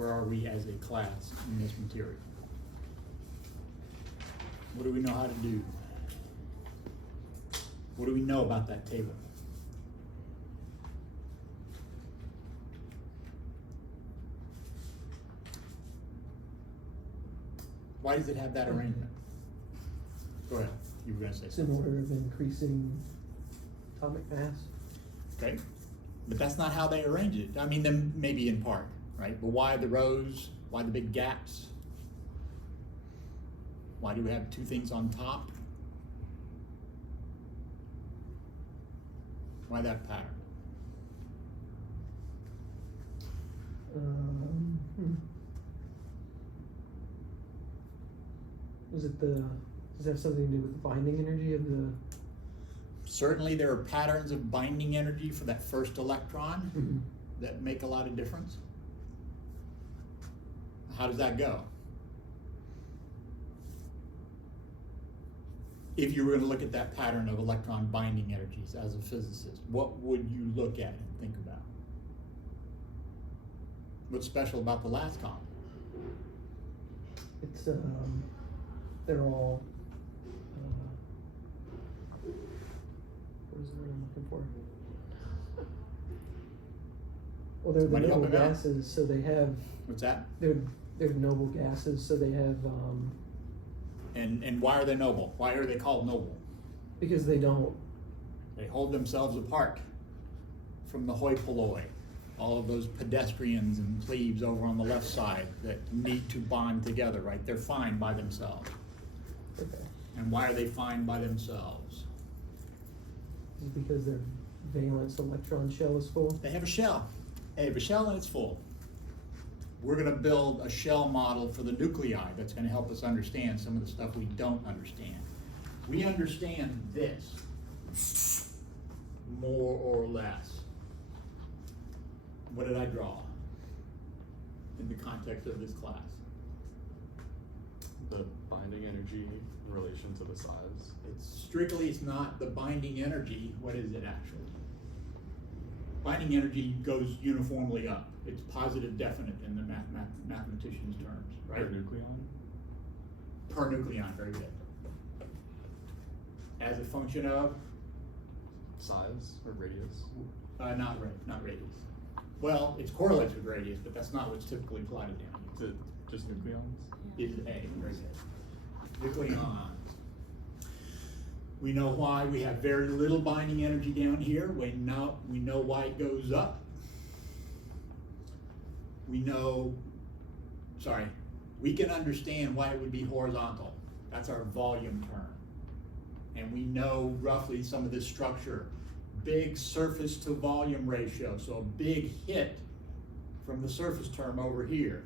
Where are we as a class in this material? What do we know how to do? What do we know about that table? Why does it have that arrangement? Go ahead, you were gonna say It's in something. order of increasing atomic mass. Okay, but that's not how they arrange it. I mean, then maybe in part, right? But why the rows? Why the big gaps? Why do we have two things on top? Why that pattern? Hmm. Was it does it have something to do with the binding energy of the? Certainly there are patterns of binding energy for that first electron that make a lot of difference. How does that go? If you were going to look at that pattern of electron binding energies as a physicist, what would you look at and think about? What's special about the last column? It's they're all. What is the word I'm looking for? Well, they're the Somebody help noble me out. gases, so they have. What's that? They're noble gases, so they have. And why are they noble? Why are they called noble? Because they don't. They hold themselves apart from the hoi polloi, all of those pedestrians and plebes over on the left side that need to bond together, right? They're fine by themselves. Okay. And why are they fine by themselves? Is it because their valence electron shell is full? They have a shell. They have a shell and it's full. We're going to build a shell model for the nuclei that's going to help us understand some of the stuff we don't understand. We understand this, more or less. What did I draw in the context of this class? The binding energy in relation to the size. It's not the binding energy. What is it actually? Binding energy goes uniformly up. It's positive definite in the mathematician's terms, right? Per nucleon? Per nucleon, very good. As a function of? Size or radius? Not radius. Well, it correlates with radius, but that's not what's typically plotted down Is it just nucleons? here. Is A, very good. Nucleons. We know why we have very little binding energy down here. We know why it goes up. We can understand why it would be horizontal. That's our volume term. And we know roughly some of this structure. Big surface to volume ratio, so a big hit from the surface term over here.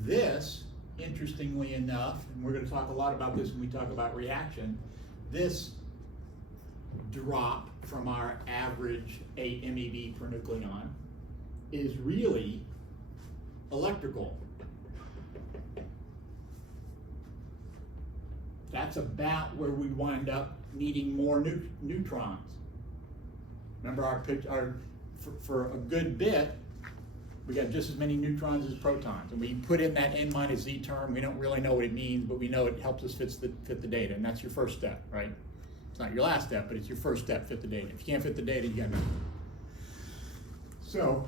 This, interestingly enough, and we're going to talk a lot about this when we talk about reaction, this drop from our average 8 MeV per nucleon is really electrical. That's about where we wind up needing more neutrons. Remember for a good bit, we got just as many neutrons as protons, and we put in that n minus z term. We don't really know what it means, but we know it helps us fit the data, and that's your first step, right? It's not your last step, but it's your first step, fit the data. If you can't fit the data, you got nothing. So,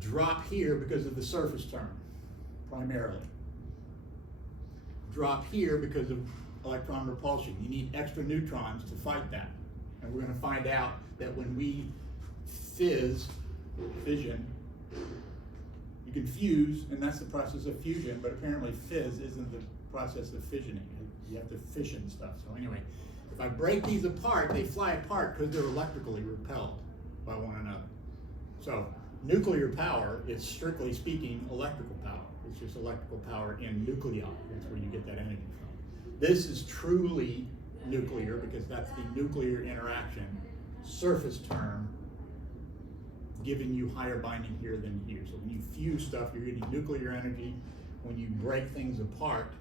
drop here because of the surface term, primarily. Drop here because of electron repulsion. You need extra neutrons to fight that. And we're going to find out that when we fission, you can fuse, and that's the process of fusion, but apparently fizz isn't the process of fissioning. You have to fission stuff. So anyway, if I break these apart, they fly apart because they're electrically repelled by one another. So nuclear power is, strictly speaking, electrical power. It's just electrical power in nuclei. That's where you get that energy from. This is truly nuclear because that's the nuclear interaction surface term giving you higher binding here than here. So when you fuse stuff, you're getting nuclear energy. When you break things apart,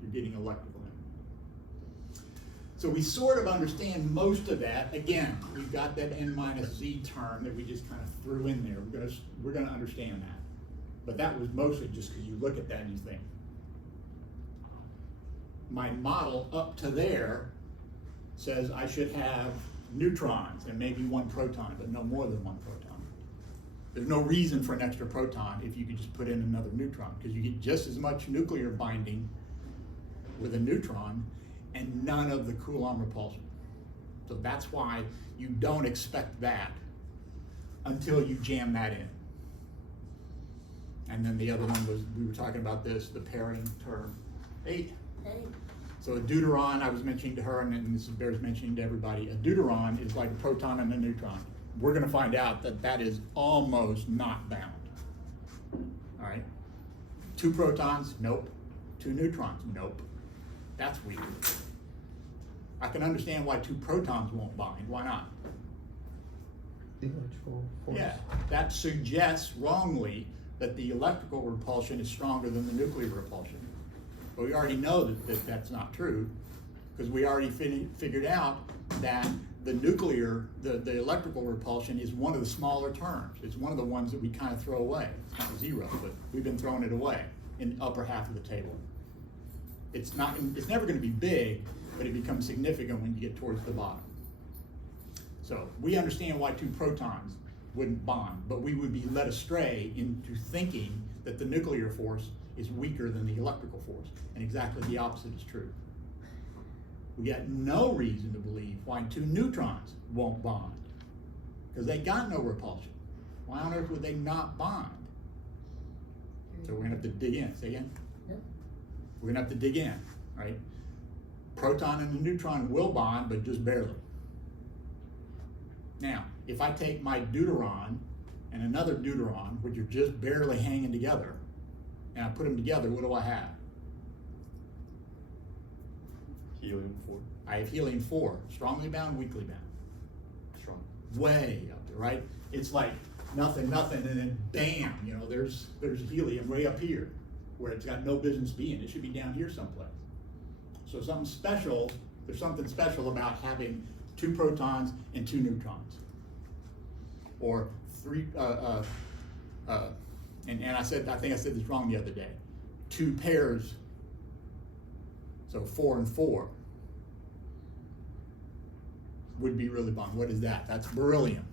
you're getting electrical energy. So we sort of understand most of that. Again, we've got that n minus z term that we just kind of threw in there. We're gonna understand that. But that was mostly just because you look at that and you think, my model up to there says I should have neutrons and maybe one proton, but no more than one proton. There's no reason for an extra proton if you could just put in another neutron, because you get just as much nuclear binding with a neutron and none of the Coulomb repulsion. So that's why you don't expect that until you jam that in. And then the other one was, we were talking about this, the pairing term. Hey. So a deuteron, I was mentioning to her, and then this bears mentioning to everybody, a deuteron is like a proton and a neutron. We're gonna find out that that is almost not bound. All right? 2 protons, nope. 2 neutrons, nope. That's weird. I can understand why 2 protons won't bind, why not? The electrical force. Yeah, that suggests wrongly that the electrical repulsion is stronger than the nuclear repulsion. But we already know that that's not true, because we already figured out that the nuclear, the electrical repulsion is one of the smaller terms. It's one of the ones that we kind of throw away. It's not 0, but we've been throwing it away in the upper half of the table. It's never going to be big, but it becomes significant when you get towards the bottom. So we understand why 2 protons wouldn't bond, but we would be led astray into thinking that the nuclear force is weaker than the electrical force, and exactly the opposite is true. We got no reason to believe why 2 neutrons won't bond, because they got no repulsion. Why on earth would they not bond? So we're gonna have to dig in. Say again? Yeah. We're gonna have to dig in, right? Proton and a neutron will bond, but just barely. Now, if I take my deuteron and another deuteron, which are just barely hanging together, and I put them together, what do I have? Helium-4. I have helium-4, strongly bound, weakly bound. Strong. Way up there, right? It's like nothing, and then bam, you know, there's helium way up here, where it's got no business being. It should be down here someplace. So there's something special about having 2 protons and 2 neutrons. Or 3, and I think I said this wrong the other day. 2 pairs, so 4 and 4 would be really bond. What is that? That's beryllium.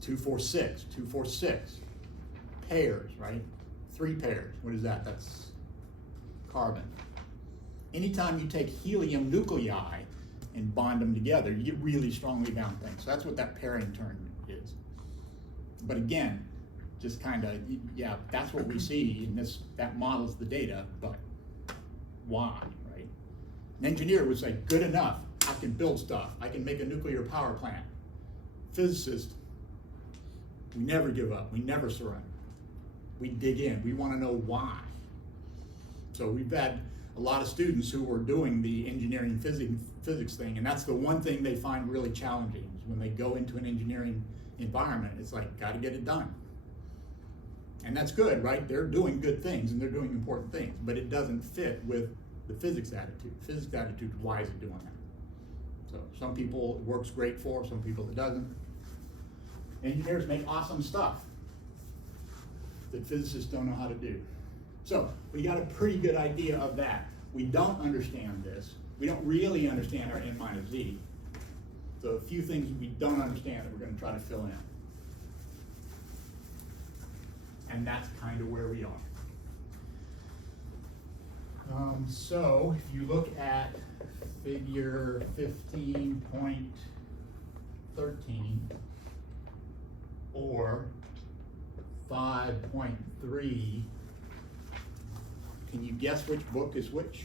2, 4, 6, 2, 4, 6. Pairs, right? 3 pairs. What is that? That's carbon. Anytime you take helium nuclei and bond them together, you get really strongly bound things. So that's what that pairing term is. But again, just kind of, yeah, that's what we see, and that models the data, but why, right? An engineer would say, good enough, I can build stuff, I can make a nuclear power plant. Physicists, we never give up, we never surrender. We dig in, we want to know why. So we've had a lot of students who were doing the engineering physics thing, and that's the one thing they find really challenging, is when they go into an engineering environment, it's like, gotta get it done. And that's good, right? They're doing good things and they're doing important things, but it doesn't fit with the physics attitude. Physics attitude, why is it doing that? So some people it works great for, some people it doesn't. Engineers make awesome stuff that physicists don't know how to do. So we got a pretty good idea of that. We don't understand this. We don't really understand our n minus z. So a few things we don't understand that we're going to try to fill in. And that's kind of where we are. So if you look at figure 15.13 or 5.3, can you guess which book is which?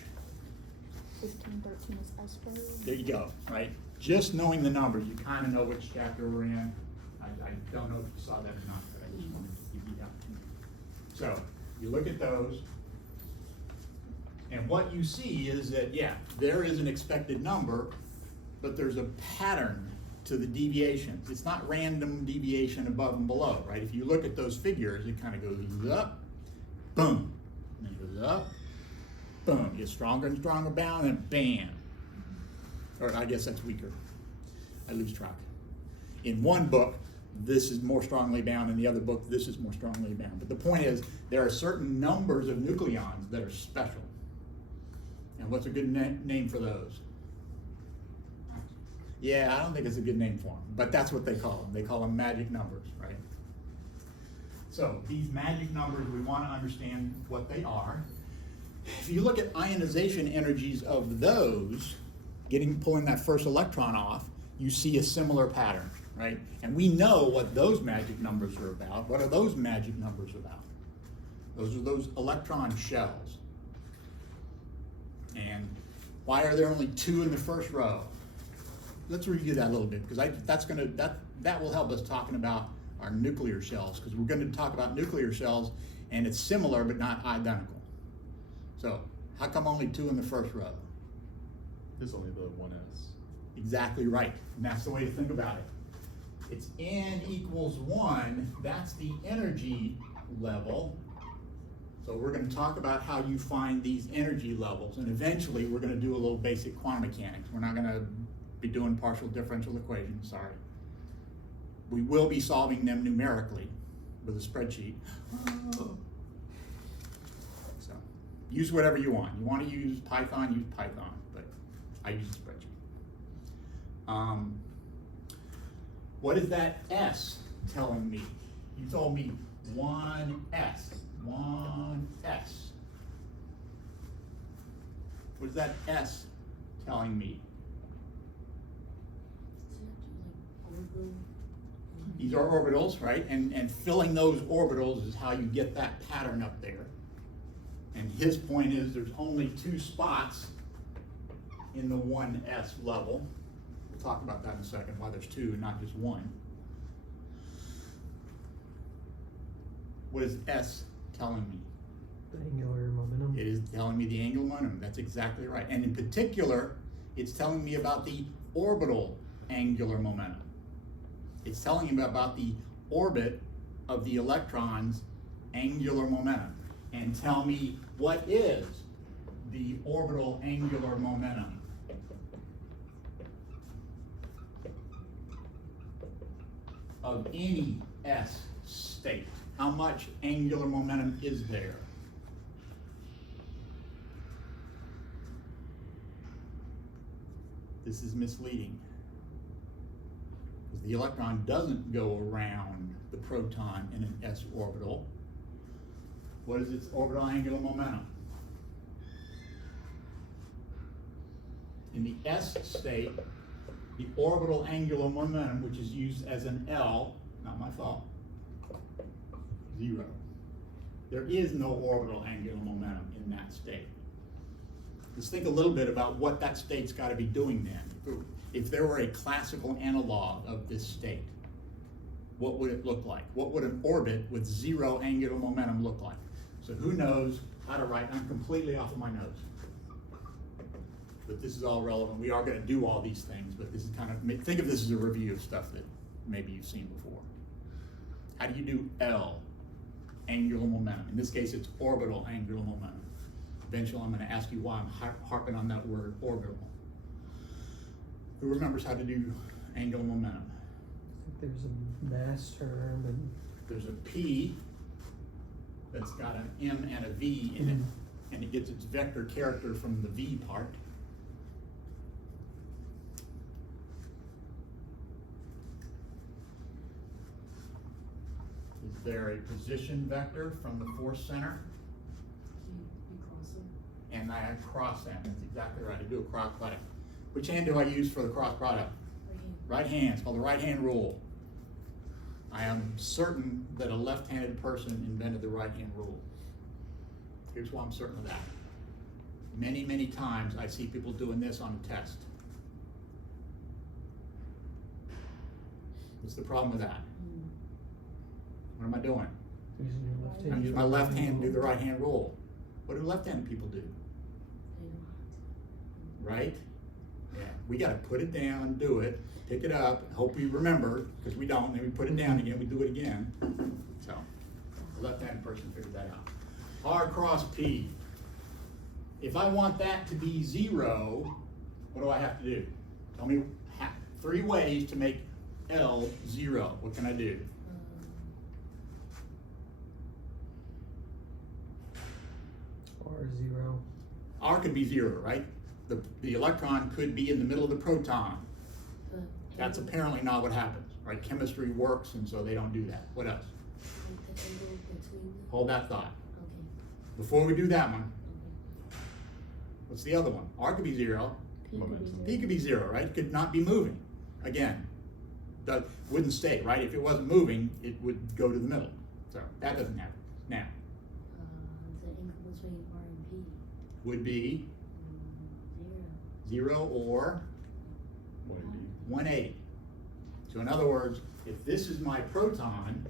1513 is iceberg. There you go, right? Just knowing the numbers, you kind of know which chapter we're in. I don't know if you saw that or not, but I just wanted to give you that. So you look at those, and what you see is that, yeah, there is an expected number, but there's a pattern to the deviations. It's not random deviation above and below, right? If you look at those figures, it kind of goes up, boom, and then it goes up, boom. You get stronger and stronger bound, and bam. Or I guess that's weaker. I lose track. In one book, this is more strongly bound. In the other book, this is more strongly bound. But the point is, there are certain numbers of nucleons that are special. And what's a good name for those? Yeah, I don't think it's a good name for them, but that's what they call them. They call them magic numbers, right? So these magic numbers, we want to understand what they are. If you look at ionization energies of those, pulling that first electron off, you see a similar pattern, right? And we know what those magic numbers are about. What are those magic numbers about? Those are those electron shells. And why are there only 2 in the first row? Let's review that a little bit, because that will help us talking about our nuclear shells, because we're going to talk about nuclear shells, and it's similar but not identical. So, how come only 2 in the first row? There's only the 1s. Exactly right, and that's the way to think about it. It's n equals 1, that's the energy level. So we're going to talk about how you find these energy levels, and eventually we're going to do a little basic quantum mechanics. We're not going to be doing partial differential equations, sorry. We will be solving them numerically with a spreadsheet. So use whatever you want. You want to use Python, use Python, but I use a spreadsheet. What is that S telling me? You told me 1s. 1s. What is that S telling me? These are orbitals, right? And filling those orbitals is how you get that pattern up there. And his point is there's only 2 spots in the 1s level. We'll talk about that in a second, why there's 2 and not just 1. What is S telling me? The angular momentum. It is telling me the angular momentum. That's exactly right. And in particular, it's telling me about the orbital angular momentum. It's telling me about the orbit of the electron's angular momentum. And tell me, what is the orbital angular momentum? Of any S state? How much angular momentum is there? This is misleading, because the electron doesn't go around the proton in an s orbital. What is its orbital angular momentum? In the s state, the orbital angular momentum, which is used as an L, not my fault, 0. There is no orbital angular momentum in that state. Let's think a little bit about what that state's got to be doing then. If there were a classical analog of this state, what would it look like? What would an orbit with 0 angular momentum look like? So who knows how to write? I'm completely off of my notes. But this is all relevant. We are going to do all these things, but this is kind of, think of this as a review of stuff that maybe you've seen before. How do you do L? Angular momentum. In this case, it's orbital angular momentum. Eventually, I'm going to ask you why I'm harping on that word orbital. Who remembers how to do angular momentum? I think there's a mass term and There's a P that's got an M and a V in it, and it gets its vector character from the V part. Is there a position vector from the force center? And I cross that. That's exactly right. I do a cross product. Which hand do I use for the cross product? Right hand. It's called the right hand rule. I am certain that a left-handed person invented the right hand rule. Here's why I'm certain of that. Many, many times I see people doing this on a test. What's the problem with that? What am I doing? using your left hand. I'm using my left hand to do the right hand rule. What do left-handed people do? Right? Yeah, we got to put it down, do it, pick it up, hope we remember, because we don't, then we put it down again, we do it again. So, the left-handed person figured that out. R cross P. If I want that to be 0, what do I have to do? Tell me 3 ways to make L 0. What can I do? R0. R could be 0, right? The electron could be in the middle of the proton. That's apparently not what happens, right? Chemistry works, and so they don't do that. What else? Hold that thought. Before we do that one, what's the other one? R could be 0. P could be 0, right? Could not be moving. Again, wouldn't stay, right? If it wasn't moving, it would go to the middle. So that doesn't happen. Now, the angle between R and P. would be 0 or 180. 180. So in other words, if this is my proton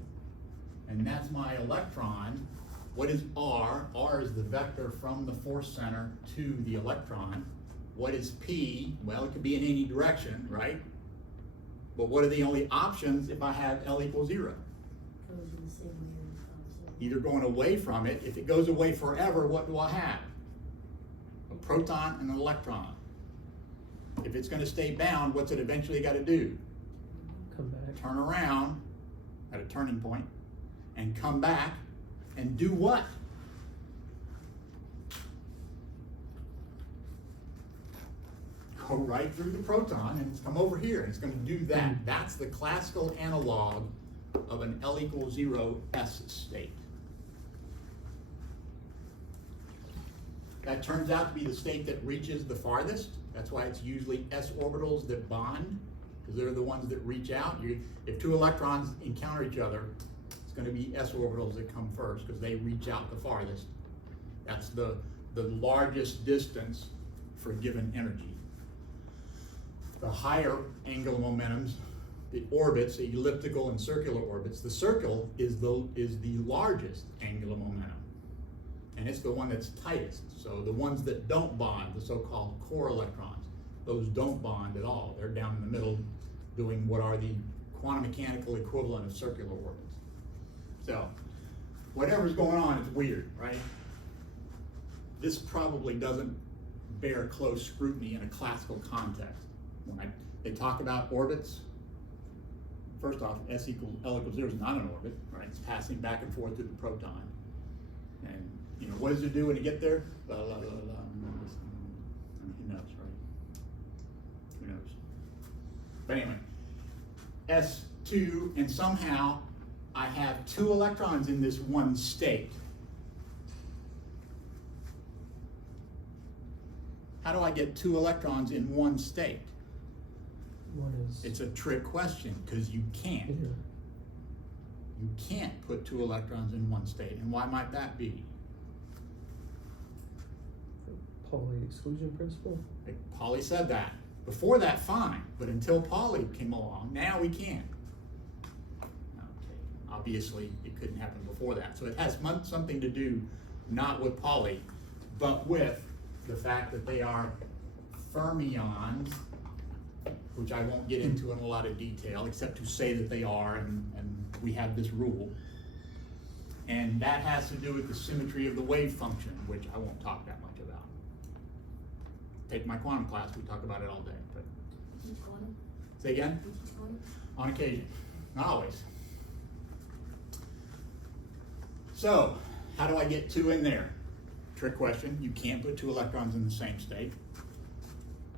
and that's my electron, what is R? R is the vector from the force center to the electron. What is P? Well, it could be in any direction, right? But what are the only options if I have L equals 0? Goes in the same way as Either going away from it. If it goes away forever, what do I have? A proton and an electron. If it's going to stay bound, what's it eventually got to do? Come back. Turn around at a turning point and come back and do what? Go right through the proton and it's come over here and it's going to do that. That's the classical analog of an L equals 0 S state. That turns out to be the state that reaches the farthest. That's why it's usually S orbitals that bond, because they're the ones that reach out. If 2 electrons encounter each other, it's going to be S orbitals that come first because they reach out the farthest. That's the largest distance for a given energy. The higher angular momentums, the orbits, the elliptical and circular orbits, the circle is the largest angular momentum. And it's the one that's tightest. So the ones that don't bond, the so-called core electrons, those don't bond at all. They're down in the middle doing what are the quantum mechanical equivalent of circular orbits. So whatever's going on, it's weird, right? This probably doesn't bear close scrutiny in a classical context. When they talk about orbits, first off, L equals 0 is not an orbit, right? It's passing back and forth through the proton. And what does it do when you get there? Who knows, right? Who knows? But anyway, S2, and somehow I have 2 electrons in this one state. How do I get 2 electrons in one state? One is. It's a trick question because you can't. Yeah. You can't put 2 electrons in one state. And why might that be? Pauli exclusion principle. Like Pauli said that. Before that, fine. But until Pauli came along, now we can't. Okay. Obviously, it couldn't happen before that. So it has something to do not with Pauli, but with the fact that they are fermions, which I won't get into in a lot of detail, except to say that they are, and we have this rule. And that has to do with the symmetry of the wave function, which I won't talk that much about. Take my quantum class, we talk about it all day. But say again? On occasion, not always. So, how do I get 2 in there? Trick question. You can't put 2 electrons in the same state.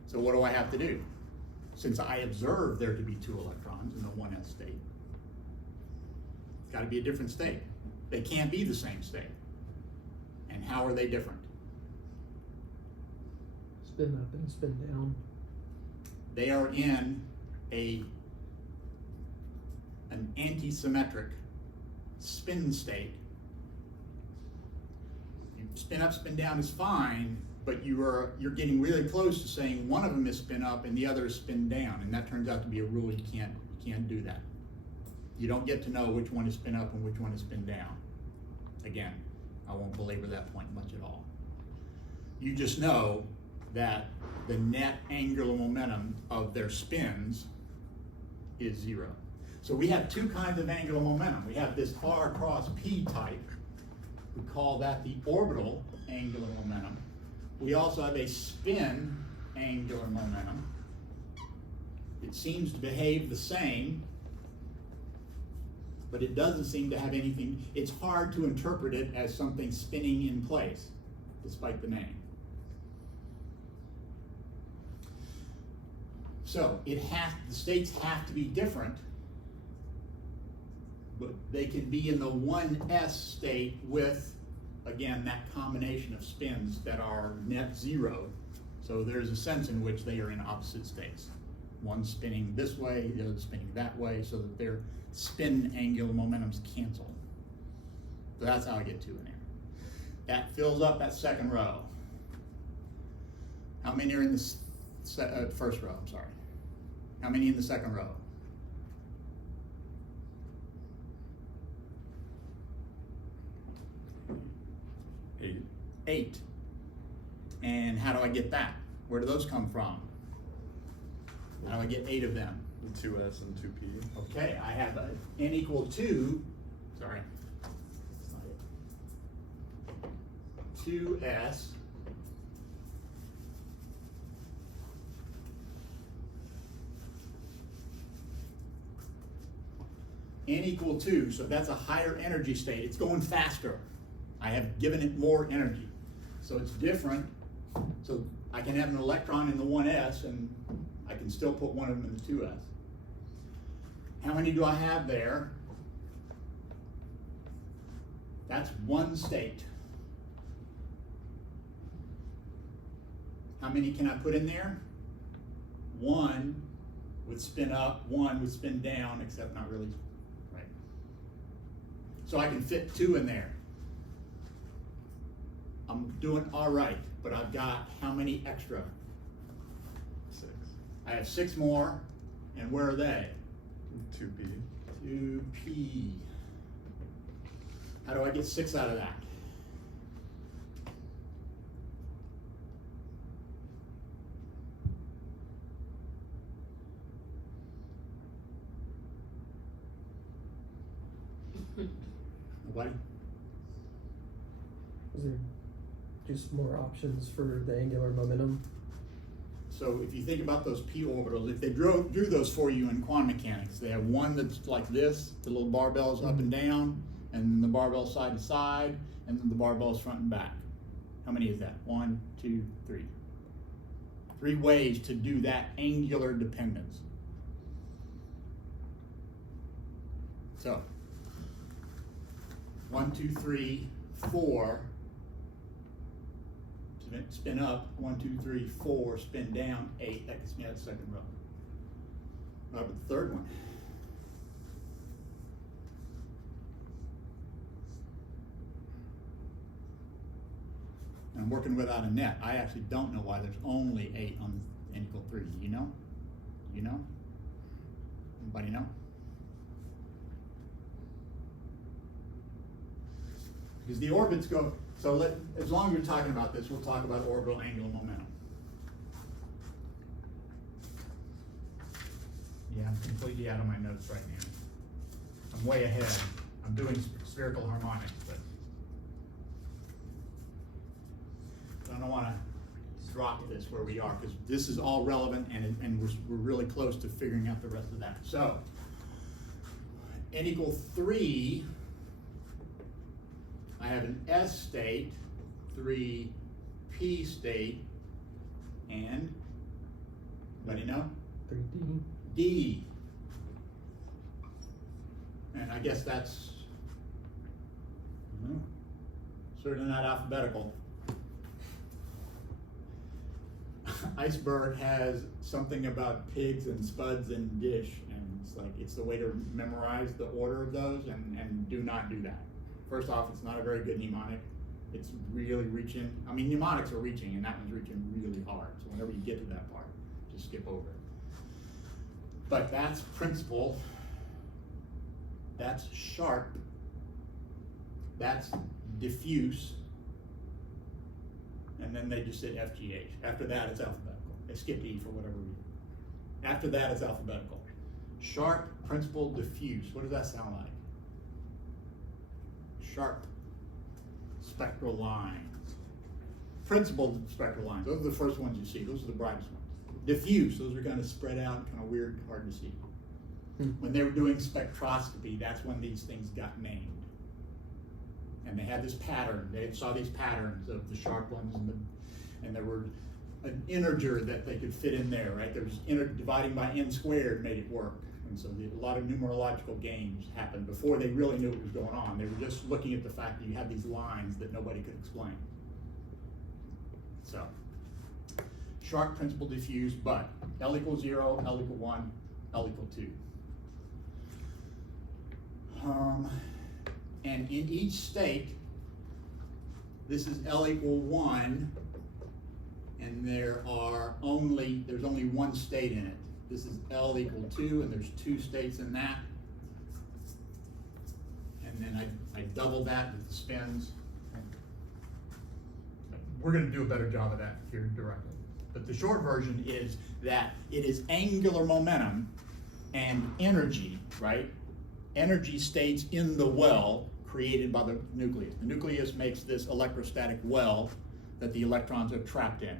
So what do I have to do? Since I observe there to be 2 electrons in the 1s state, it's got to be a different state. They can't be the same state. And how are they different? Spin up and spin down. They are in an anti-symmetric spin state. You spin up, spin down is fine, but you're getting really close to saying one of them is spin up and the other is spin down, and that turns out to be a rule. You can't do that. You don't get to know which one is spin up and which one is spin down. Again, I won't belabor that point much at all. You just know that the net angular momentum of their spins is 0. So we have 2 kinds of angular momentum. We have this R cross P type. We call that the orbital angular momentum. We also have a spin angular momentum. It seems to behave the same, but it doesn't seem to have anything. It's hard to interpret it as something spinning in place, despite the name. So the states have to be different, but they can be in the 1s state with, again, that combination of spins that are net zero. So there's a sense in which they are in opposite states. One spinning this way, the other spinning that way, so that their spin angular momentums cancel. So that's how I get 2 in there. That fills up that second row. How many are in the first row? I'm sorry. How many in the second row? 8. 8. And how do I get that? Where do those come from? How do I get 8 of them? 2s and 2p. Okay, I have n equal 2, sorry, that's not it. 2s n equal 2, so that's a higher energy state. It's going faster. I have given it more energy. So it's different. So I can have an electron in the 1s and I can still put one of them in the 2s. How many do I have there? That's one state. How many can I put in there? 1 would spin up, 1 would spin down, except not really, right? So I can fit 2 in there. I'm doing all right, but I've got how many extra? 6. I have 6 more, and where are they? 2p. 2p. How do I get 6 out of that? Nobody? Is there just more options for the angular momentum? So if you think about those p orbitals, if they drew those for you in quantum mechanics, they have one that's like this, the little barbells up and down, and then the barbell side to side, and then the barbells front and back. How many is that? 1, 2, 3. 3 ways to do that angular dependence. So 1, 2, 3, 4. Spin up, 1, 2, 3, 4, spin down, 8, that gets me out of the second row. How about the third one? And I'm working without a net. I actually don't know why there's only 8 on n equal 3. Do you know? Do you know? Anybody know? Because the orbits go, so as long as we're talking about this, we'll talk about orbital angular momentum. Yeah, I'm completely out of my notes right now. I'm way ahead. I'm doing spherical harmonics, but I don't want to drop this where we are, because this is all relevant, and we're really close to figuring out the rest of that. So, n equal 3, I have an S state, 3p state, and, anybody know? 3D. D. And I guess that's certainly not alphabetical. Iceberg has something about pigs and spuds and dish, and it's like it's the way to memorize the order of those, and do not do that. First off, it's not a very good mnemonic. It's really reaching. I mean, mnemonics are reaching, and that one's reaching really hard. So whenever you get to that part, just skip over it. But that's principal. That's sharp. That's diffuse. And then they just said FGH. After that, it's alphabetical. They skipped E for whatever reason. After that, it's alphabetical. Sharp, principal, diffuse. What does that sound like? Sharp spectral lines. Principal spectral lines. Those are the first ones you see. Those are the brightest ones. Diffuse, those are kind of spread out, kind of weird, hard to see. When they were doing spectroscopy, that's when these things got named. And they had this pattern, they saw these patterns of the sharp ones and there were an integer that they could fit in there, right? There was dividing by n squared made it work. And so a lot of numerological games happened before they really knew what was going on. They were just looking at the fact that you had these lines that nobody could explain. So, sharp principle diffuse, but L equals 0, L equal 1, L equal 2. And in each state, this is L equal 1, and there's only one state in it. This is L equal 2, and there's 2 states in that. And then I double that with the spins. We're going to do a better job of that here directly. But the short version is that it is angular momentum and energy, right? Energy states in the well created by the nucleus. The nucleus makes this electrostatic well that the electrons are trapped in.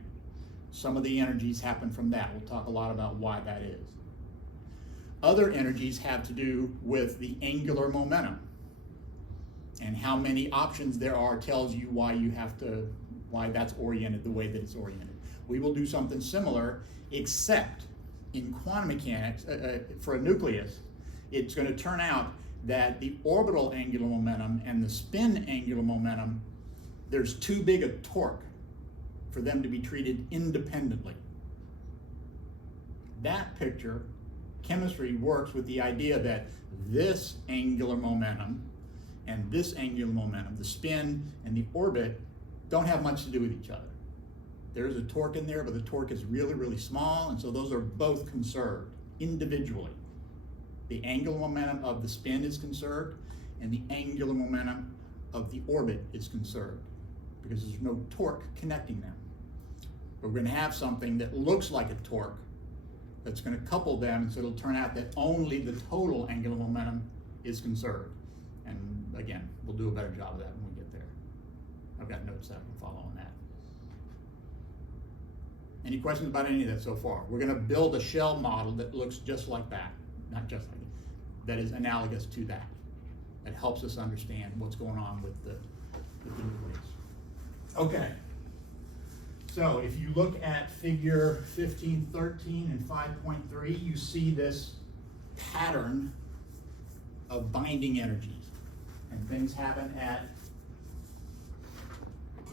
Some of the energies happen from that. We'll talk a lot about why that is. Other energies have to do with the angular momentum. And how many options there are tells you why that's oriented the way that it's oriented. We will do something similar, except in quantum mechanics, for a nucleus, it's going to turn out that the orbital angular momentum and the spin angular momentum, there's too big a torque for them to be treated independently. That picture, chemistry works with the idea that this angular momentum and this angular momentum, the spin and the orbit, don't have much to do with each other. There's a torque in there, but the torque is really, really small, and so those are both conserved individually. The angular momentum of the spin is conserved, and the angular momentum of the orbit is conserved, because there's no torque connecting them. But we're going to have something that looks like a torque that's going to couple them, and so it'll turn out that only the total angular momentum is conserved. And again, we'll do a better job of that when we get there. I've got notes that I can follow on that. Any questions about any of that so far? We're going to build a shell model that looks just like that, not just like it, that is analogous to that. That helps us understand what's going on with the nucleus. Okay. So if you look at figure 1513 and 5.3, you see this pattern of binding energies. And things happen at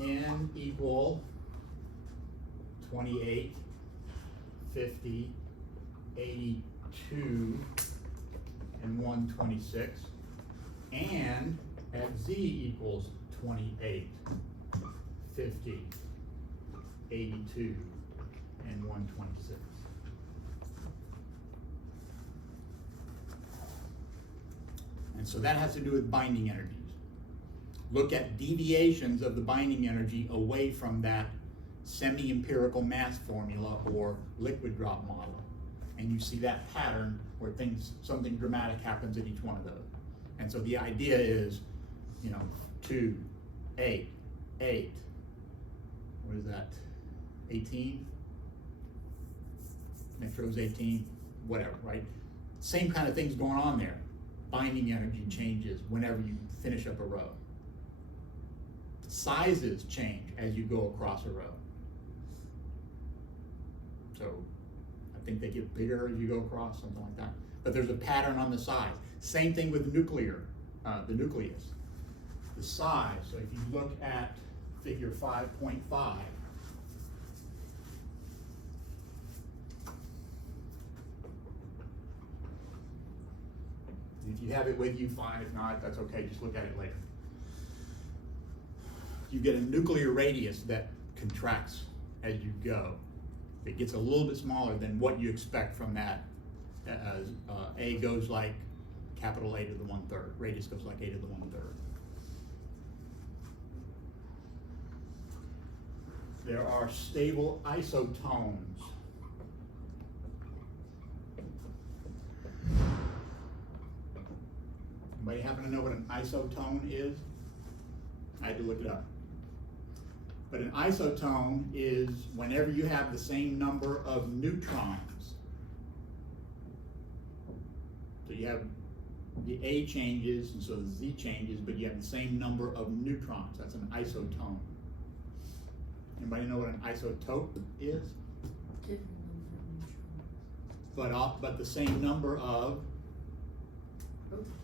n equal 28, 50, 82, and 126, and at z equals 28, 50, 82, and 126. And so that has to do with binding energies. Look at deviations of the binding energy away from that semi-empirical mass formula or liquid drop model. And you see that pattern where something dramatic happens at each one of those. And so the idea is, 2, 8, 8, what is that, 18? Next row is 18, whatever, right? Same kind of things going on there. Binding energy changes whenever you finish up a row. Sizes change as you go across a row. So I think they get bigger as you go across, something like that. But there's a pattern on the size. Same thing with the nucleus. The size, so if you look at figure 5.5, if you have it with you, fine. If not, that's okay. Just look at it later. You get a nuclear radius that contracts as you go. It gets a little bit smaller than what you expect from that. A goes like capital A to the 1/3. Radius goes like A to the 1/3. There are stable isotones. Anybody happen to know what an isotone is? I had to look it up. But an isotone is whenever you have the same number of neutrons. So you have the A changes, and so the Z changes, but you have the same number of neutrons. That's an isotone. Anybody know what an isotope is? Different number of neutrons. But the same number of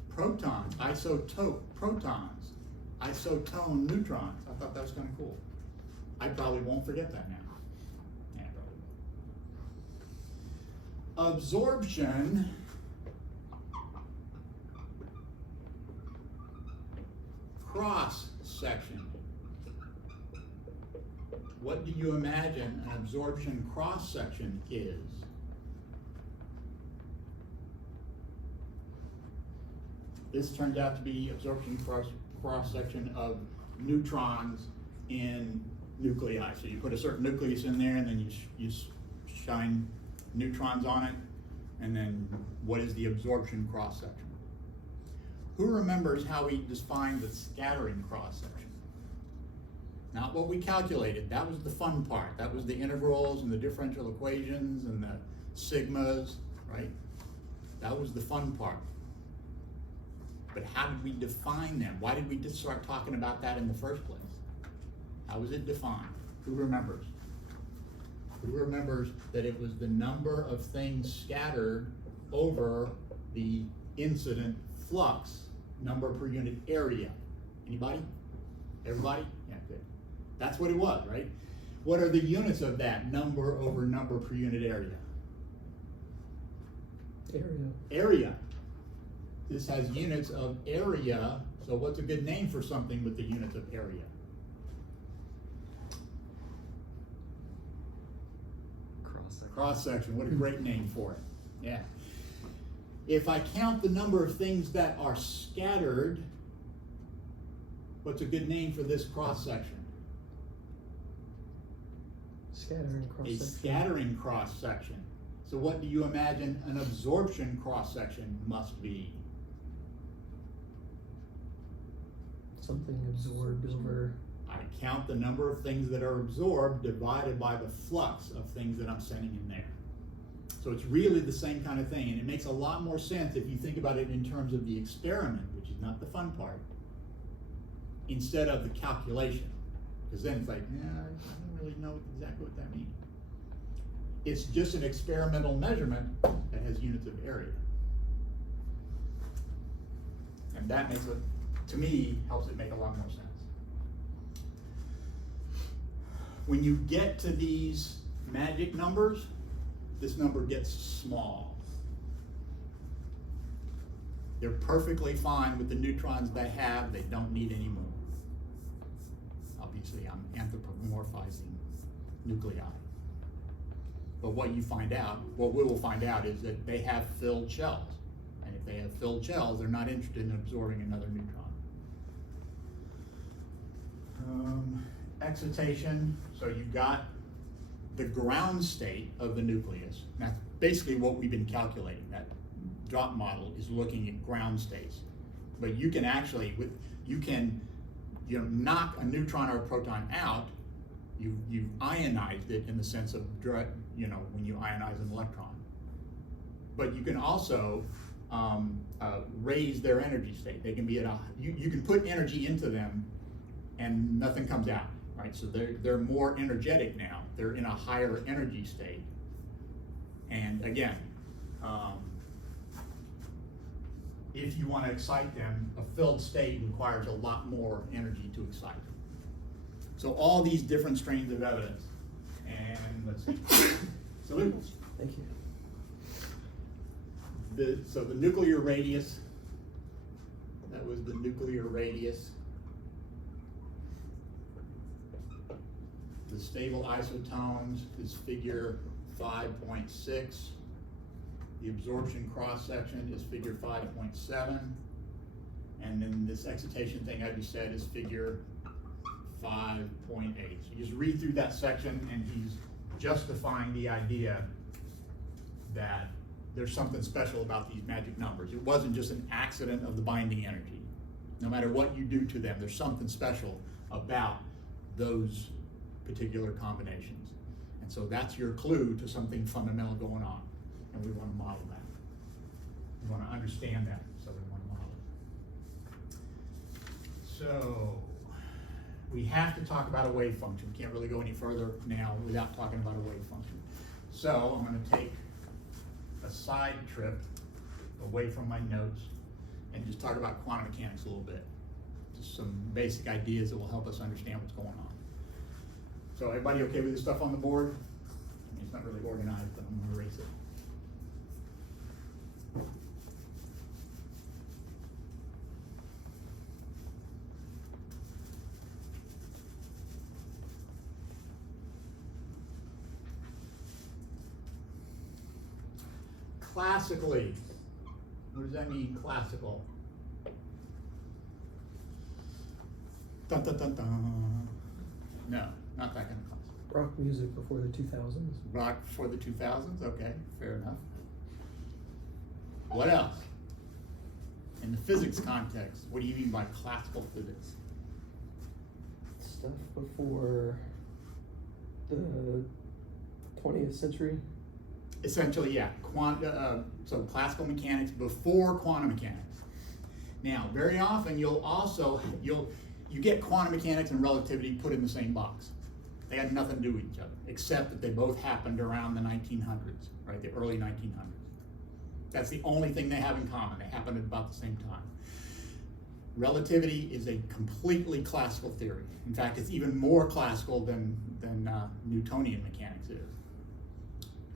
protons. Isotope, protons. Isotone, neutrons. I thought that was kind of cool. I probably won't forget that now. Yeah, probably. Absorption cross section. What do you imagine an absorption cross section is? This turns out to be absorption cross section of neutrons in nuclei. So you put a certain nucleus in there, and then you shine neutrons on it, and then what is the absorption cross section? Who remembers how we defined the scattering cross section? Not what we calculated. That was the fun part. That was the integrals and the differential equations and the sigmas, right? That was the fun part. But how did we define them? Why did we just start talking about that in the first place? How was it defined? Who remembers? Who remembers that it was the number of things scattered over the incident flux, number per unit area? Anybody? Everybody? Yeah, good. That's what it was, right? What are the units of that? Number over number per unit area. Area. This has units of area, so what's a good name for something with the units of area? Cross-section. Cross-section, what a great name for it. Yeah. If I count the number of things that are scattered, what's a good name for this cross-section? Scattering cross A section. scattering cross-section. So what do you imagine an absorption cross-section must be? Something absorbed over. I count the number of things that are absorbed divided by the flux of things that I'm sending in there. So it's really the same kind of thing, and it makes a lot more sense if you think about it in terms of the experiment, which is not the fun part, instead of the calculation. Because then it's like, yeah, I don't really know exactly what that means. It's just an experimental measurement that has units of area. And that makes it, to me, helps it make a lot more sense. When you get to these magic numbers, this number gets small. They're perfectly fine with the neutrons they have. They don't need any more. Obviously, I'm anthropomorphizing nuclei. But what we will find out is that they have filled shells. And if they have filled shells, they're not interested in absorbing another neutron. Excitation, so you've got the ground state of the nucleus. That's basically what we've been calculating. That dot model is looking at ground states. But you can actually, knock a neutron or a proton out. You've ionized it in the sense of, when you ionize an electron. But you can also raise their energy state. They can be you can put energy into them and nothing comes out, right? So they're more energetic now. They're in a higher energy state. And again, if you want to excite them, a filled state requires a lot more energy to excite. So all these different strains of evidence. And let's see. Salute. Thank you. So the nuclear radius, that was the nuclear radius. The stable isotones is figure 5.6. The absorption cross-section is figure 5.7. And then this excitation thing I just said is figure 5.8. So you just read through that section and he's justifying the idea that there's something special about these magic numbers. It wasn't just an accident of the binding energy. No matter what you do to them, there's something special about those particular combinations. And so that's your clue to something fundamental going on, and we want to model that. We want to understand that, so we want to model it. So we have to talk about a wave function. We can't really go any further now without talking about a wave function. So I'm going to take a side trip away from my notes and just talk about quantum mechanics a little bit. Just some basic ideas that will help us understand what's going on. So everybody okay with this stuff on the board? I mean, it's not really organized, but I'm going to erase it. Classically, what does that mean, classical? Dun, dun, dun, dun. No, not that kind of classical. Rock music before the 2000s. Rock for the 2000s, okay, fair enough. What else? In the physics context, what do you mean by classical physics? Stuff before the 20th century. Essentially, yeah, so classical mechanics before quantum mechanics. Now, very often you get quantum mechanics and relativity put in the same box. They had nothing to do with each other, except that they both happened around the 1900s, right, the early 1900s. That's the only thing they have in common. They happened at about the same time. Relativity is a completely classical theory. In fact, it's even more classical than Newtonian mechanics is.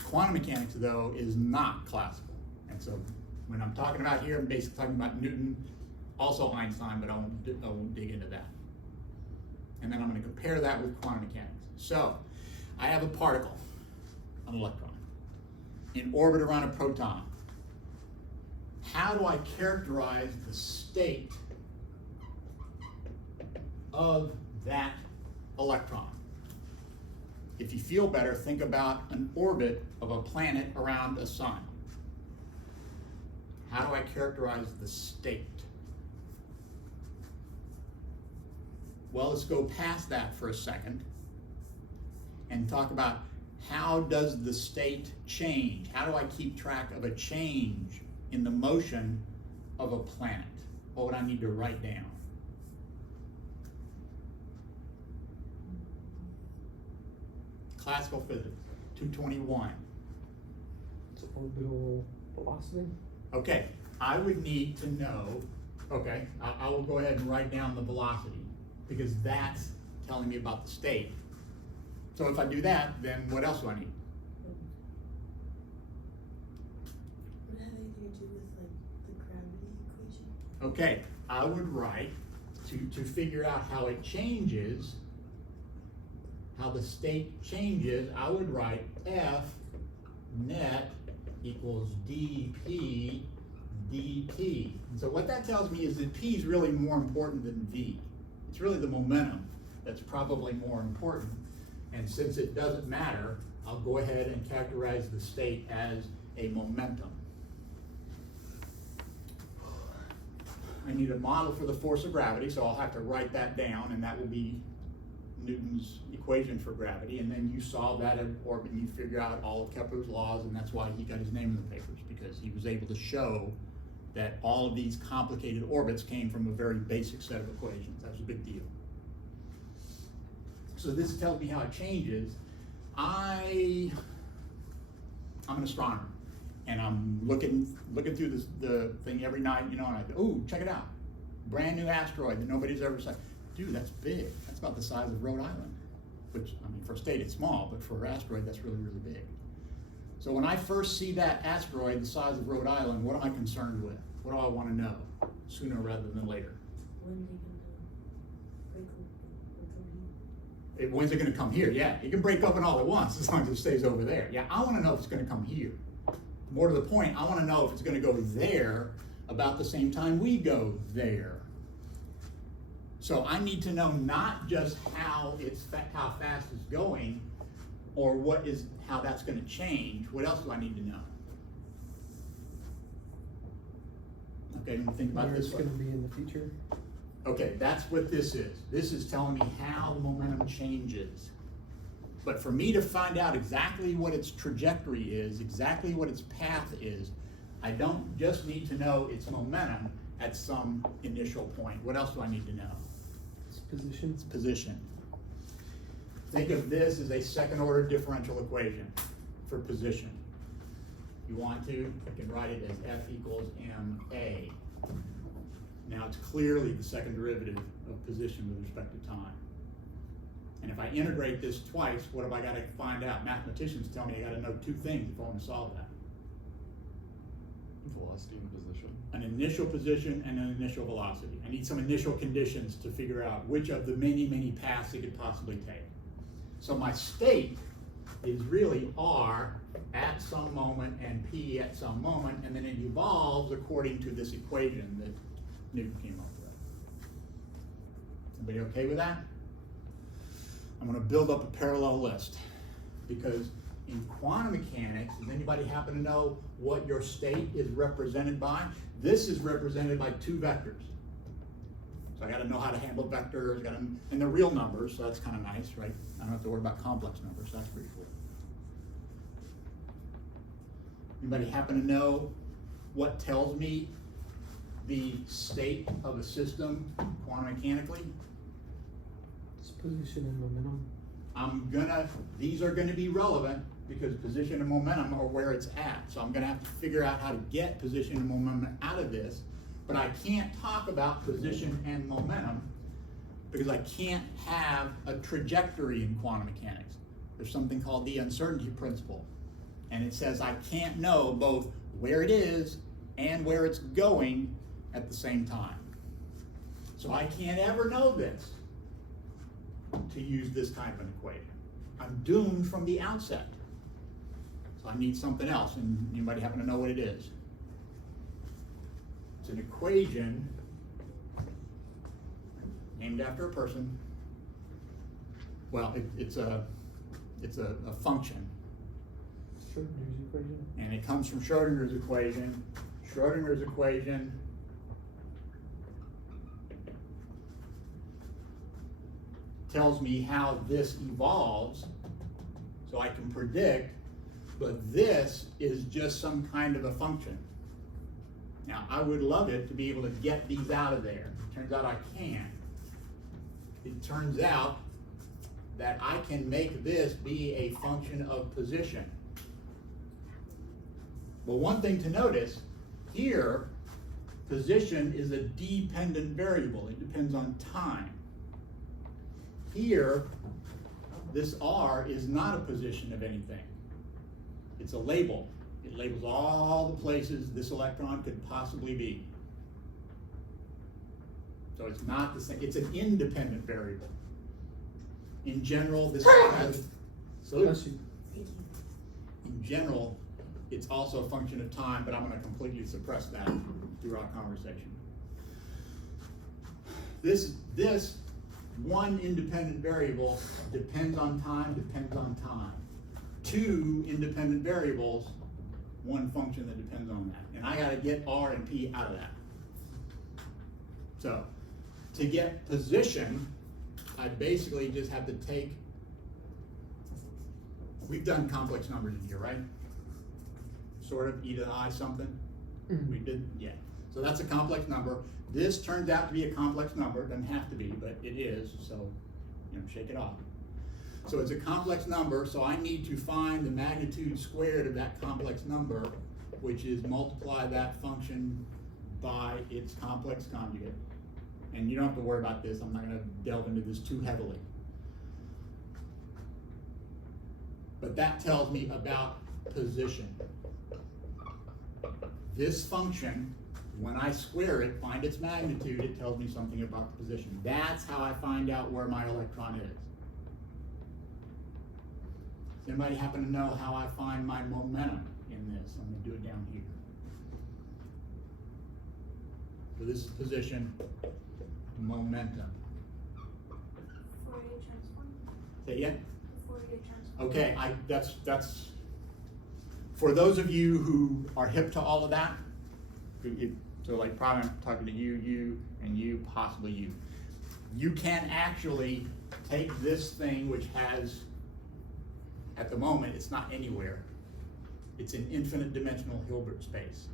Quantum mechanics, though, is not classical. And so when I'm talking about here, I'm basically talking about Newton, also Einstein, but I won't dig into that. And then I'm going to compare that with quantum mechanics. So I have a particle, an electron, in orbit around a proton. How do I characterize the state of that electron? If you feel better, think about an orbit of a planet around a sun. How do I characterize the state? Well, let's go past that for a second and talk about how does the state change? How do I keep track of a change in the motion of a planet? What would I need to write down? Classical physics, 221. It's orbital velocity. Okay, I would need to know, okay, I will go ahead and write down the velocity because that's telling me about the state. So if I do that, then what else do I need? Would it have anything to do with like the gravity equation? Okay, I would write to figure out how it changes, how the state changes, I would write F net equals dP dt. And so what that tells me is that P is really more important than V. It's really the momentum that's probably more important. And since it doesn't matter, I'll go ahead and characterize the state as a momentum. I need a model for the force of gravity, so I'll have to write that down, and that will be Newton's equation for gravity. And then you solve that at orbit, and you figure out all of Kepler's laws, and that's why he got his name in the papers, because he was able to show that all of these complicated orbits came from a very basic set of equations. That was a big deal. So this tells me how it changes. I'm an astronomer, and I'm looking through the thing every night, you know, and I go, ooh, check it out. Brand new asteroid that nobody's ever seen. Dude, that's big. That's about the size of Rhode Island, which, I mean, for a state it's small, but for an asteroid, that's really, really big. So when I first see that asteroid the size of Rhode Island, what am I concerned with? What do I want to know sooner rather than later? When's it going to come here? Yeah, it can break up and all at once as long as it stays over there. Yeah, I want to know if it's going to come here. More to the point, I want to know if it's going to go there about the same time we go there. So I need to know not just how fast it's going, or how that's going to change. What else do I need to know? Okay, let me think about Where this it's one. going to be in the future. Okay, that's what this is. This is telling me how the momentum changes. But for me to find out exactly what its trajectory is, exactly what its path is, I don't just need to know its momentum at some initial point. What else do I need to know? It's position. Its position. Think of this as a second order differential equation for position. You want to, I can write it as F equals ma. Now it's clearly the second derivative of position with respect to time. And if I integrate this twice, what have I got to find out? Mathematicians tell me I got to know two things if I want to solve that. Velocity and position. An initial position and an initial velocity. I need some initial conditions to figure out which of the many, many paths it could possibly take. So my state is really R at some moment and P at some moment, and then it evolves according to this equation that Newton came up with. Everybody okay with that? I'm going to build up a parallel list, because in quantum mechanics, does anybody happen to know what your state is represented by? This is represented by two vectors. So I got to know how to handle vectors, and they're real numbers, so that's kind of nice, right? I don't have to worry about complex numbers, so that's pretty cool. Anybody happen to know what tells me the state of a system quantum mechanically? It's position and momentum. These are gonna be relevant because position and momentum are where it's at. So I'm gonna have to figure out how to get position and momentum out of this, but I can't talk about position and momentum because I can't have a trajectory in quantum mechanics. There's something called the uncertainty principle, and it says I can't know both where it is and where it's going at the same time. So I can't ever know this to use this kind of an equation. I'm doomed from the outset. So I need something else, and anybody happen to know what it is? It's an equation named after a person. Well, it's a function, Schrodinger's equation. and it comes from Schrodinger's equation. Schrodinger's equation tells me how this evolves, so I can predict, but this is just some kind of a function. Now, I would love it to be able to get these out of there. It turns out I can't. It turns out that I can make this be a function of position. Well, one thing to notice, here, position is a dependent variable. It depends on time. Here, this R is not a position of anything. It's a label. It labels all the places this electron could possibly be. So it's not the same, it's an independent variable. In general, this has, Bless you. Thank you. in general, it's also a function of time, but I'm going to completely suppress that through our conversation. This one independent variable depends on time. Two independent variables, one function that depends on that. And I got to get R and P out of that. So, to get position, I basically just have to take, we've done complex numbers in here, right? Sort of, e to the I something. Mhm. We did, yeah. So that's a complex number. This turns out to be a complex number. It doesn't have to be, but it is, so, shake it off. So it's a complex number, so I need to find the magnitude squared of that complex number, which is multiply that function by its complex conjugate. And you don't have to worry about this. I'm not going to delve into this too heavily. But that tells me about position. This function, when I square it, find its magnitude, it tells me something about the position. That's how I find out where my electron is. Does anybody happen to know how I find my momentum in this? I'm going to do it down here. So this is position, momentum. Fourier transform. Say it again? Fourier transform. Okay, that's for those of you who are hip to all of that. So like probably I'm talking to you, and you, possibly you. You can actually take this thing which has At the moment, it's not anywhere. It's in infinite dimensional Hilbert space.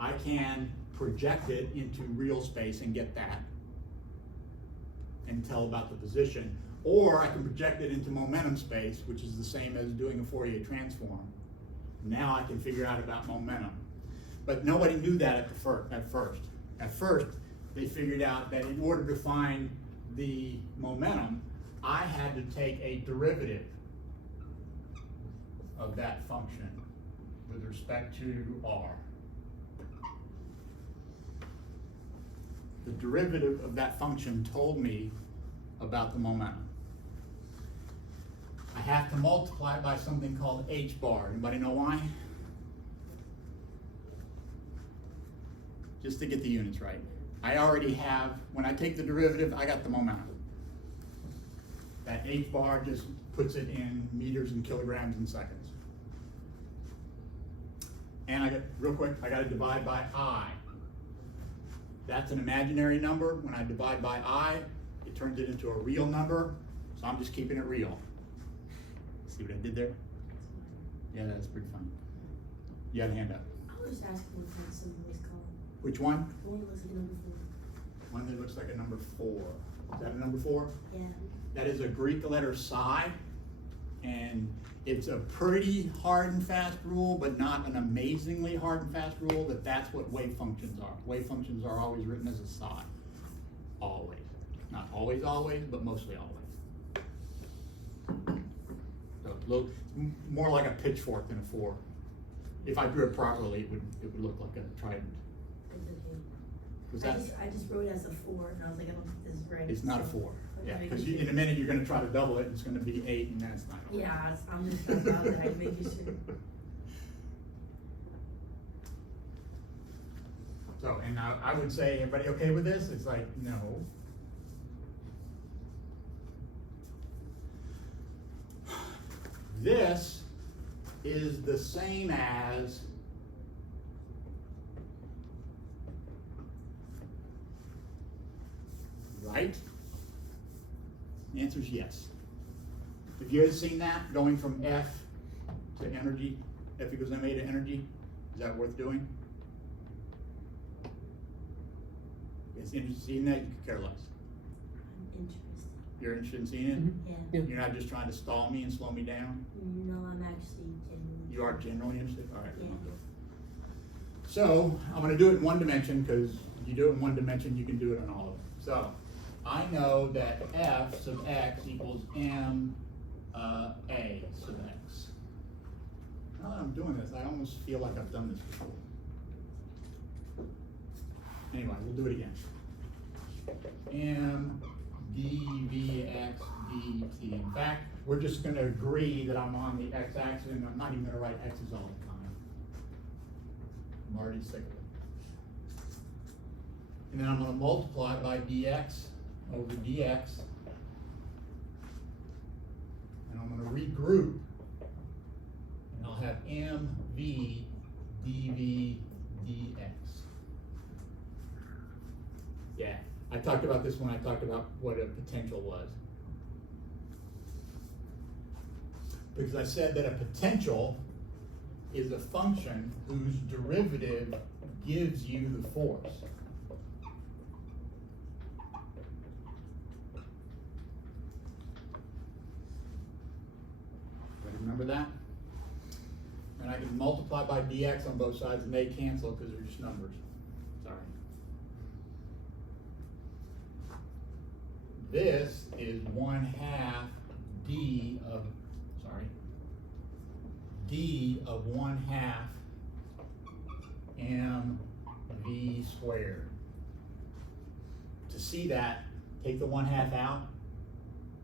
I can project it into real space and get that and tell about the position, or I can project it into momentum space, which is the same as doing a Fourier transform. Now I can figure out about momentum. But nobody knew that at first. At first, they figured out that in order to find the momentum, I had to take a derivative of that function with respect to r. The derivative of that function told me about the momentum. I have to multiply it by something called h bar. Anybody know why? Just to get the units right. I already have, when I take the derivative, I got the momentum. That h bar just puts it in meters and kilograms and seconds. And I got, real quick, I got to divide by I. That's an imaginary number. When I divide by I, it turns it into a real number, so I'm just keeping it real. See what I did there? Yeah, that's pretty funny. You have a hand up. I was asking what that symbol was called. Which one? The one that was like a number 4. One that looks like a number 4. Is that a number 4? Yeah. That is a Greek letter psi, and it's a pretty hard and fast rule, but not an amazingly hard and fast rule, that that's what wave functions are. Wave functions are always written as a psi. Always. Not always, always, but mostly always. So it looks more like a pitchfork than a 4. If I drew it properly, it would look like a trident. It's okay. Was that? I just wrote it as a 4, and I was like, I don't think this is right. It's not a so- 4. Okay, Yeah, making because sure. in a minute you're going to try to double it, and it's going to be 8, and that's not. Yeah, I'm just about that. I'm making sure. So, and I would say, everybody okay with this? It's like, no. This is the same as right? The answer is yes. Have you guys seen that, going from F to energy, F equals ma to energy? Is that worth doing? Is interested in that? You could care less. I'm interested. You're interested in seeing it? Mhm. Yeah. Yeah. You're not just trying to stall me and slow me down? No, I'm actually genuinely. You are generally interested? All right. Yeah. So, I'm gonna do it in one dimension, because if you do it in one dimension, you can do it on all of them. So, I know that f sub x equals m a sub x. Now that I'm doing this, I almost feel like I've done this before. Anyway, we'll do it again. M dvx dt. In fact, we're just gonna agree that I'm on the x-axis, and I'm not even gonna write x's all the time. I'm already sick of it. And then I'm gonna multiply it by dx over dx. And I'm gonna regroup, and I'll have mv dv dx. Yeah, I talked about this when I talked about what a potential was. Because I said that a potential is a function whose derivative gives you the force. Remember that? And I can multiply by dx on both sides, and they cancel because they're just numbers. Sorry. This is 1/2 d of, d of 1/2 mv squared. To see that, take the 1/2 out.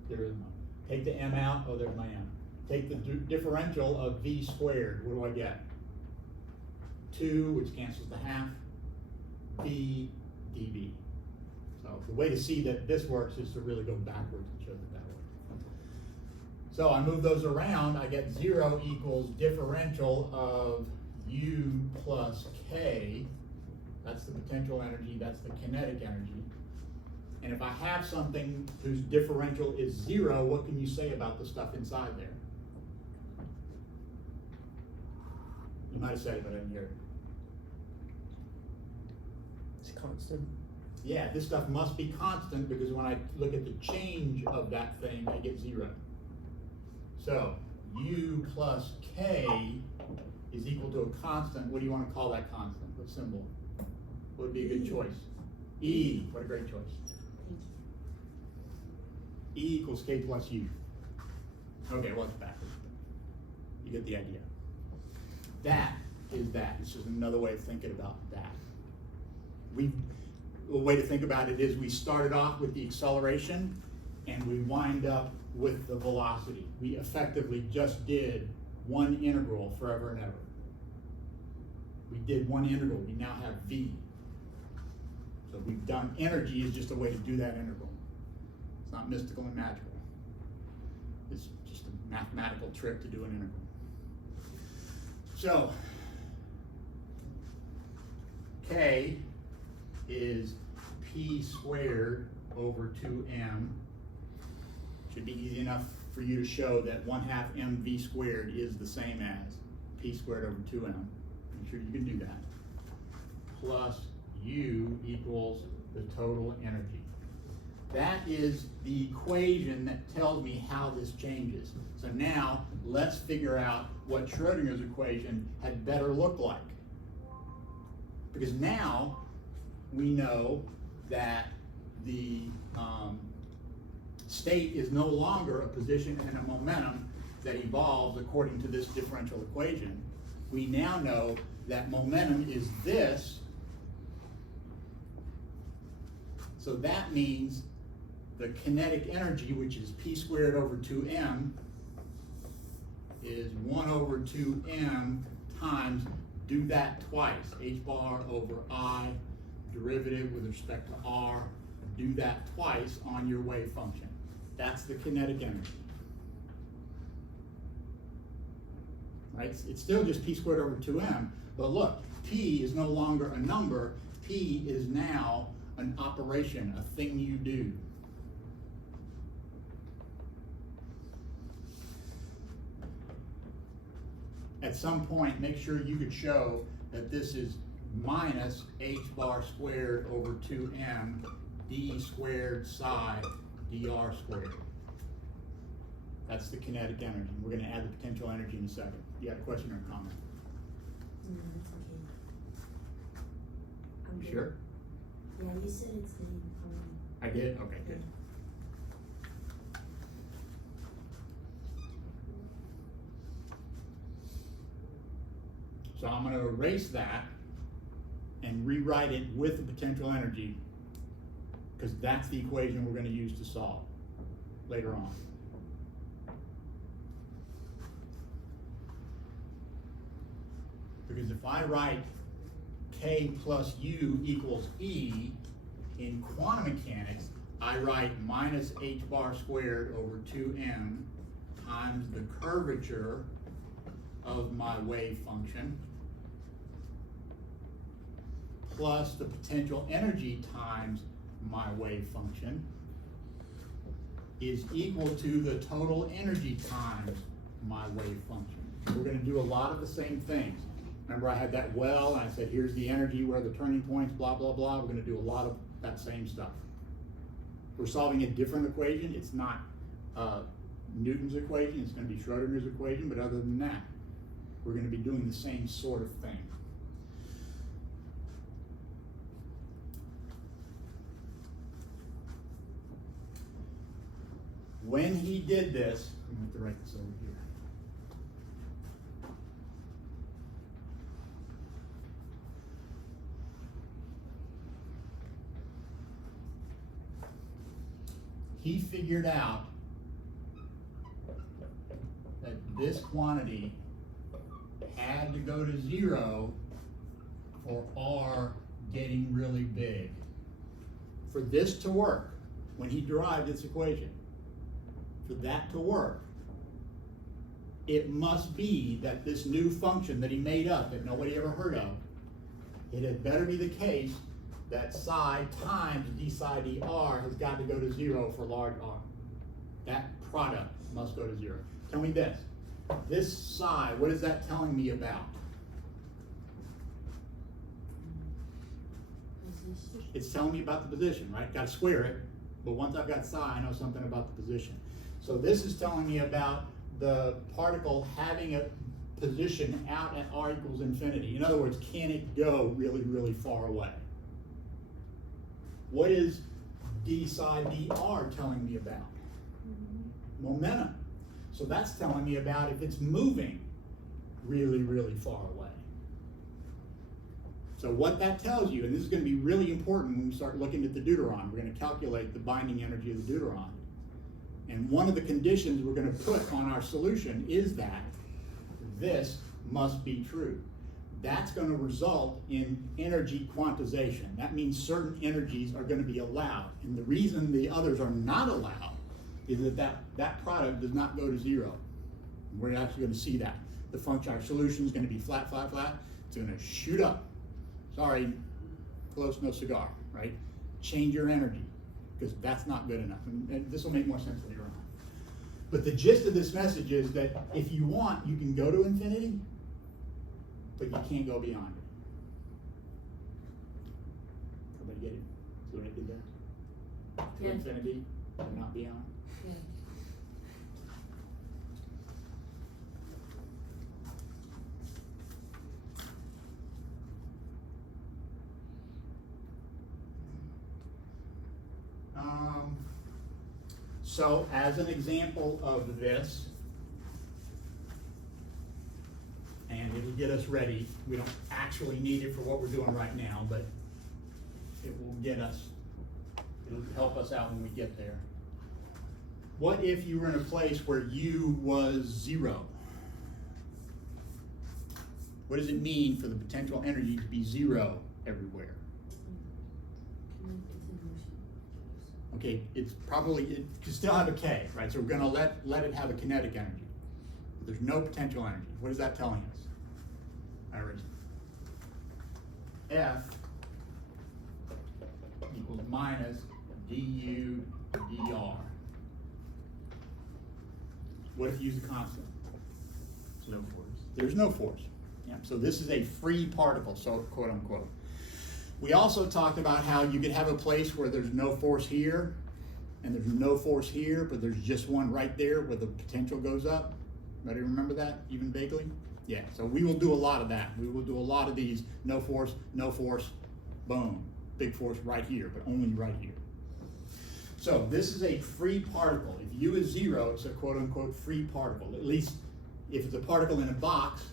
There is none. Take the m out. Oh, there's my m. Take the differential of v squared. What do I get? 2, which cancels the half, v dv. So the way to see that this works is to really go backwards and show that that works. So I move those around, I get 0 equals differential of u plus k. That's the potential energy, that's the kinetic energy. And if I have something whose differential is 0, what can you say about the stuff inside there? You might have said it, but I didn't hear it. It's constant. Yeah, this stuff must be constant because when I look at the change of that thing, I get 0. So, U plus K is equal to a constant. What do you want to call that constant? What symbol? What would be a good choice? E. What a great choice. Thank you. E equals K plus U. Okay, well, it's backwards. You get the idea. That is that. It's just another way of thinking about that. A way to think about it is we started off with the acceleration and we wind up with the velocity. We effectively just did one integral forever and ever. We did one integral. We now have V. So we've done, energy is just a way to do that integral. It's not mystical and magical. It's just a mathematical trick to do an integral. So, K is P squared over 2M. Should be easy enough for you to show that 1/2 mv squared is the same as P squared over 2M. I'm sure you can do that. Plus U equals the total energy. That is the equation that tells me how this changes. So now let's figure out what Schrodinger's equation had better look like. Because now we know that the state is no longer a position and a momentum that evolves according to this differential equation. We now know that momentum is this. So that means the kinetic energy, which is P squared over 2M, is 1 over 2M times, do that twice, h bar over I, derivative with respect to R, do that twice on your wave function. That's the kinetic energy. Right? It's still just P squared over 2M, but look, P is no longer a number, P is now an operation, a thing you do. At some point, make sure you could show that this is minus h bar squared over 2m d squared psi dr squared. That's the kinetic energy. We're going to add the potential energy in a second. You got a question or a comment? No, it's okay. I'm good. Sure? Yeah, you said it's the I did? Okay, good. So I'm going to erase that and rewrite it with the potential energy, because that's the equation we're going to use to solve later on. Because if I write K plus U equals E, in quantum mechanics, I write minus h bar squared over 2m times the curvature of my wave function plus the potential energy times my wave function is equal to the total energy times my wave function. We're going to do a lot of the same things. Remember, I had that well, and I said, here's the energy, where are the turning points, blah, blah, blah. We're going to do a lot of that same stuff. We're solving a different equation. It's not Newton's equation. It's going to be Schrodinger's equation, but other than that, we're going to be doing the same sort of thing. When he did this, I'm going to have to write this over here. He figured out that this quantity had to go to 0 for R getting really big. For this to work, when he derived this equation, for that to work, it must be that this new function that he made up that nobody ever heard of, it had better be the case that psi times d psi dr has got to go to 0 for large R. That product must go to 0. Tell me this. This psi, what is that telling me about? position. It's telling me about the position, right? Got to square it, but once I've got psi, I know something about the position. So this is telling me about the particle having a position out at r equals infinity. In other words, can it go really, really far away? What is d psi dr telling me about? Momentum. So that's telling me about if it's moving really, really far away. So what that tells you, and this is going to be really important when we start looking at the deuteron, we're going to calculate the binding energy of the deuteron. And one of the conditions we're going to put on our solution is that this must be true. That's going to result in energy quantization. That means certain energies are going to be allowed. And the reason the others are not allowed is that product does not go to zero. We're actually going to see that. The function, our solution is going to be flat, flat, flat. It's going to shoot up. Sorry, close, no cigar, right? Change your energy, because that's not good enough. And this will make more sense later on. But the gist of this message is that if you want, you can go to infinity, but you can't go beyond it. Everybody get it? See what I did there? To Yeah. infinity, but not beyond. Yeah. So as an example of this, and it'll get us ready, we don't actually need it for what we're doing right now, but it will get us, it'll help us out when we get there. What if you were in a place where U was zero? What does it mean for the potential energy to be zero everywhere? It's in motion. Okay, it's probably, it can still have a K, right? So we're gonna let it have a kinetic energy. But there's no potential energy. What is that telling us? Iris? F equals minus du dr. What if you use a constant? No force. There's no force. Yeah, so this is a free particle, so quote unquote. We also talked about how you could have a place where there's no force here, and there's no force here, but there's just one right there where the potential goes up. Anybody remember that, even vaguely? Yeah, so we will do a lot of that. We will do a lot of these, no force, boom, big force right here, but only right here. So this is a free particle. If U is zero, it's a quote unquote free particle. At least if it's a particle in a box,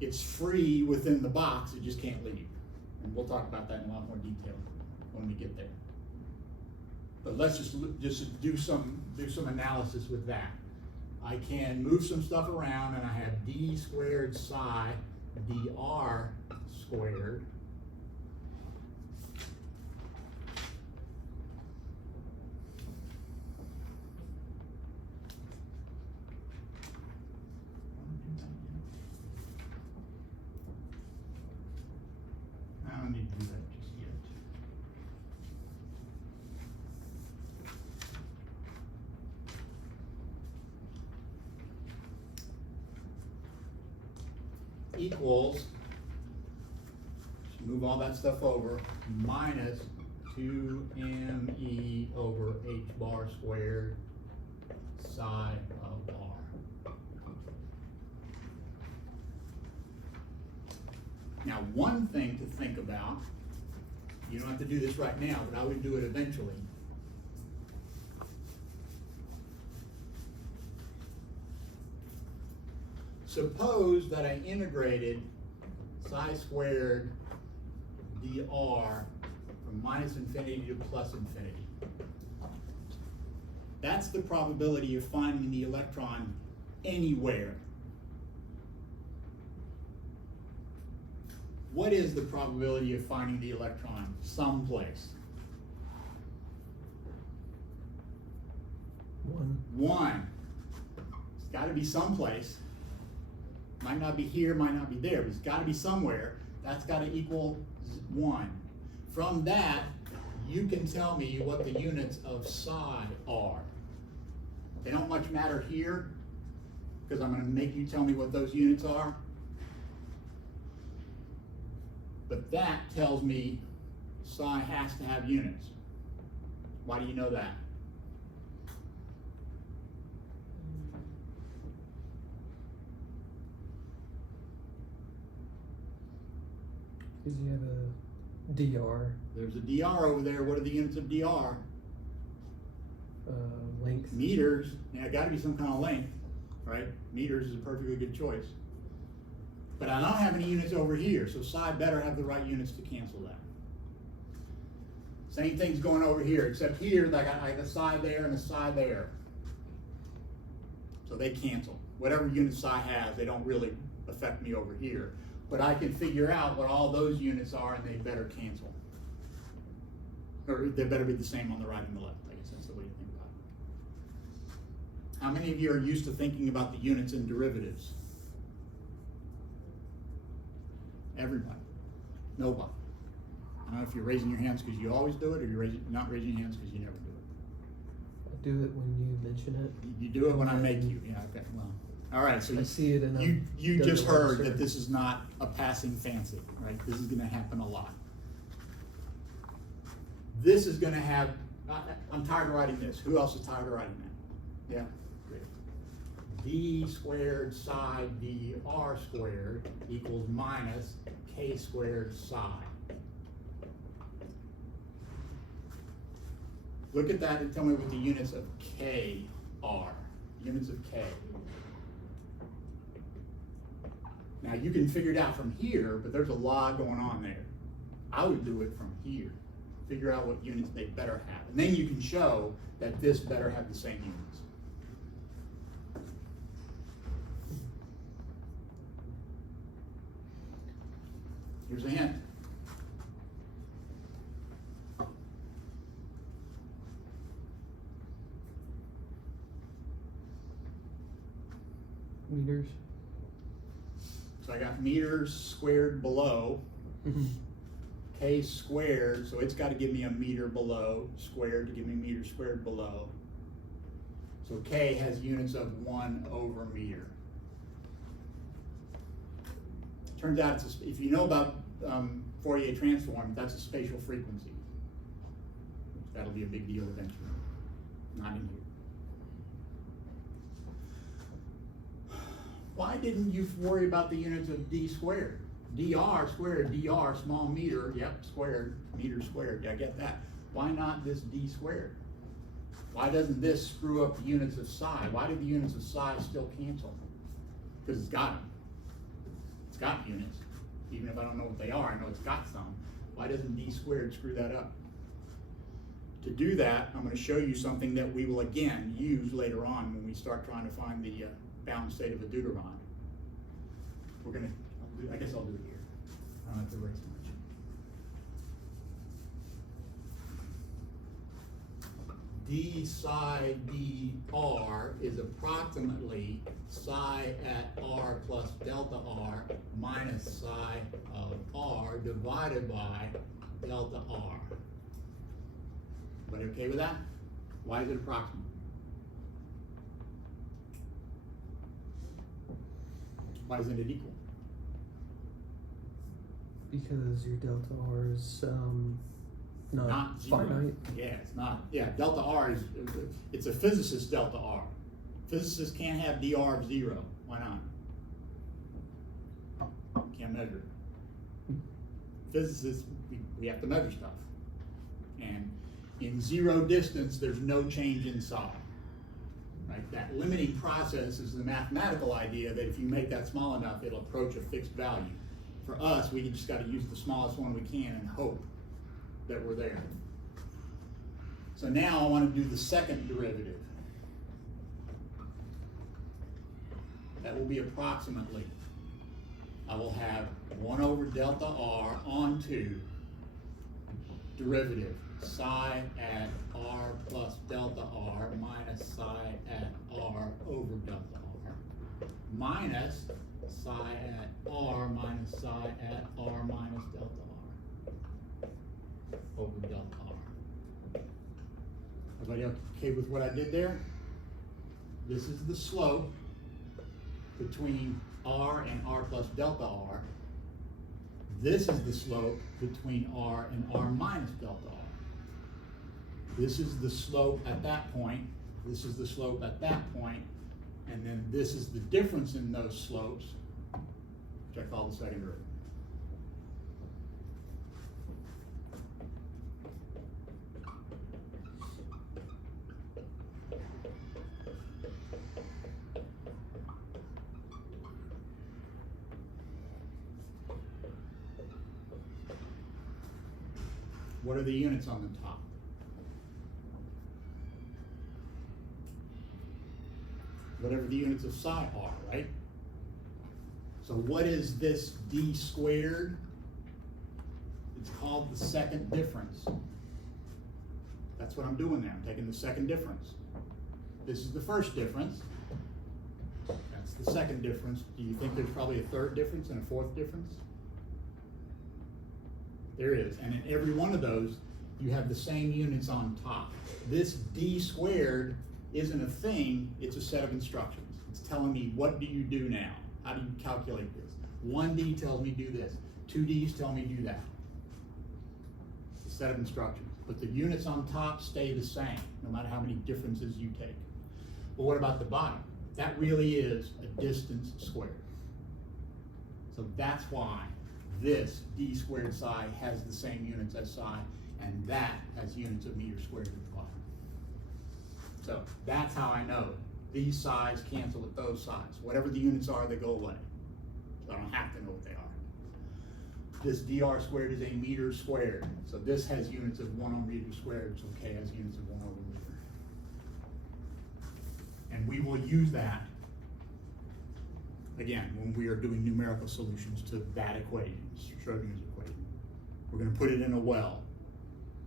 it's free within the box, it just can't leave. And we'll talk about that in a lot more detail when we get there. But let's just do some analysis with that. I can move some stuff around, and I have d squared psi dr squared I don't need to do that just yet. Equals, move all that stuff over, minus 2me over h bar squared psi of r. Now, one thing to think about, you don't have to do this right now, but I would do it eventually. Suppose that I integrated psi squared dr from minus infinity to plus infinity. That's the probability of finding the electron anywhere. What is the probability of finding the electron someplace? 1. 1. It's got to be someplace. Might not be here, might not be there, but it's got to be somewhere. That's got to equal 1. From that, you can tell me what the units of psi are. They don't much matter here, because I'm going to make you tell me what those units are. But that tells me psi has to have units. Why do you know that? Because you have a DR, There's a DR over there. What are the units of DR? length. Meters. Yeah, gotta be some kind of length, right? Meters is a perfectly good choice. But I don't have any units over here, so psi better have the right units to cancel that. Same thing's going over here, except here, I got a psi there and a psi there. So they cancel. Whatever unit psi has, they don't really affect me over here. But I can figure out what all those units are and they better cancel. Or they better be the same on the right and the left. I guess that's the way to think about it. How many of you are used to thinking about the units in derivatives? Everybody. Nobody. I don't know if you're raising your hands because you always do it, or you're not raising your hands because you never do it. I do it when you mention it. You do it when I make you. Yeah, okay, well. All right, so I see it and you does just it heard register. that this is not a passing fancy, right? This is gonna happen a lot. This is gonna have, I'm tired of writing this. Who else is tired of writing that? Yeah, great. D squared psi dr squared equals minus k squared psi. Look at that and tell me what the units of k are. Units of k. Now you can figure it out from here, but there's a lot going on there. I would do it from here. Figure out what units they better have. And then you can show that this better have the same units. Here's a hint. Meters. So I got meters squared below, k squared, so it's got to give me a meter below, squared to give me meter squared below. So k has units of 1 over meter. Turns out, if you know about Fourier transform, that's a spatial frequency. That'll be a big deal eventually. Not in here. Why didn't you worry about the units of d squared? dr squared, dr, small meter, yep, squared, meter squared, yeah, I get that. Why not this d squared? Why doesn't this screw up the units of psi? Why do the units of psi still cancel? Because it's got them. It's got units. Even if I don't know what they are, I know it's got some. Why doesn't d squared screw that up? To do that, I'm going to show you something that we will again use later on when we start trying to find the bound state of a deuteron. We're going to, I guess I'll do it here. I don't have to write so much. D psi dr is approximately psi at r plus delta r minus psi of r divided by delta r. Everybody okay with that? Why is it approximate? Why isn't it equal? Because your delta R is not zero. finite. Yeah, it's not. Yeah, delta R is, it's a physicist delta R. Physicists can't have dr of 0. Why not? Can't measure it. Physicists, we have to measure stuff. And in zero distance, there's no change in psi. Right? That limiting process is the mathematical idea that if you make that small enough, it'll approach a fixed value. For us, we just got to use the smallest one we can and hope that we're there. So now I want to do the second derivative. That will be approximately, I will have 1 over delta r onto derivative psi at r plus delta r minus psi at r over delta r minus psi at r minus psi at r minus delta r over delta r. Everybody okay with what I did there? This is the slope between r and r plus delta r. This is the slope between R and R minus delta R. This is the slope at that point, this is the slope at that point, and then this is the difference in those slopes, which I call the second derivative. What are the units on the top? Whatever the units of psi are, right? So what is this d squared? It's called the second difference. That's what I'm doing there. I'm taking the second difference. This is the first difference. That's the second difference. Do you think there's probably a third difference and a fourth difference? There is, and in every one of those, you have the same units on top. This d squared isn't a thing, it's a set of instructions. It's telling me, what do you do now? How do you calculate this? 1d tells me do this. 2d's tell me do that. It's a set of instructions. But the units on top stay the same, no matter how many differences you take. But what about the bottom? That really is a distance squared. So that's why this d squared psi has the same units as psi, and that has units of meters squared at the bottom. So that's how I know these psi's cancel with those psi's. Whatever the units are, they go away. So I don't have to know what they are. This dr squared is a meter squared. So this has units of 1 over meter squared, so k has units of 1 over meter. And we will use that, again, when we are doing numerical solutions to that equation, Schrodinger's equation. We're going to put it in a well.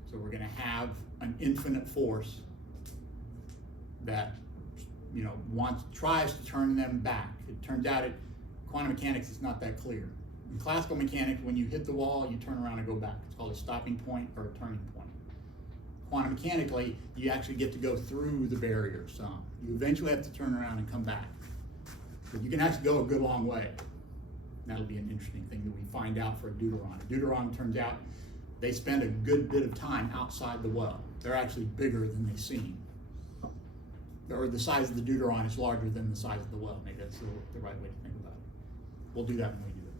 So we're going to have an infinite force that, you know, tries to turn them back. It turns out quantum mechanics is not that clear. In classical mechanics, when you hit the wall, you turn around and go back. It's called a stopping point or a turning point. Quantum mechanically, you actually get to go through the barrier some. You eventually have to turn around and come back. But you can actually go a good long way. That'll be an interesting thing that we find out for a deuteron. A deuteron, turns out, they spend a good bit of time outside the well. They're actually bigger than they seem. Or the size of the deuteron is larger than the size of the well. Maybe that's the right way to think about it. We'll do that when we do it.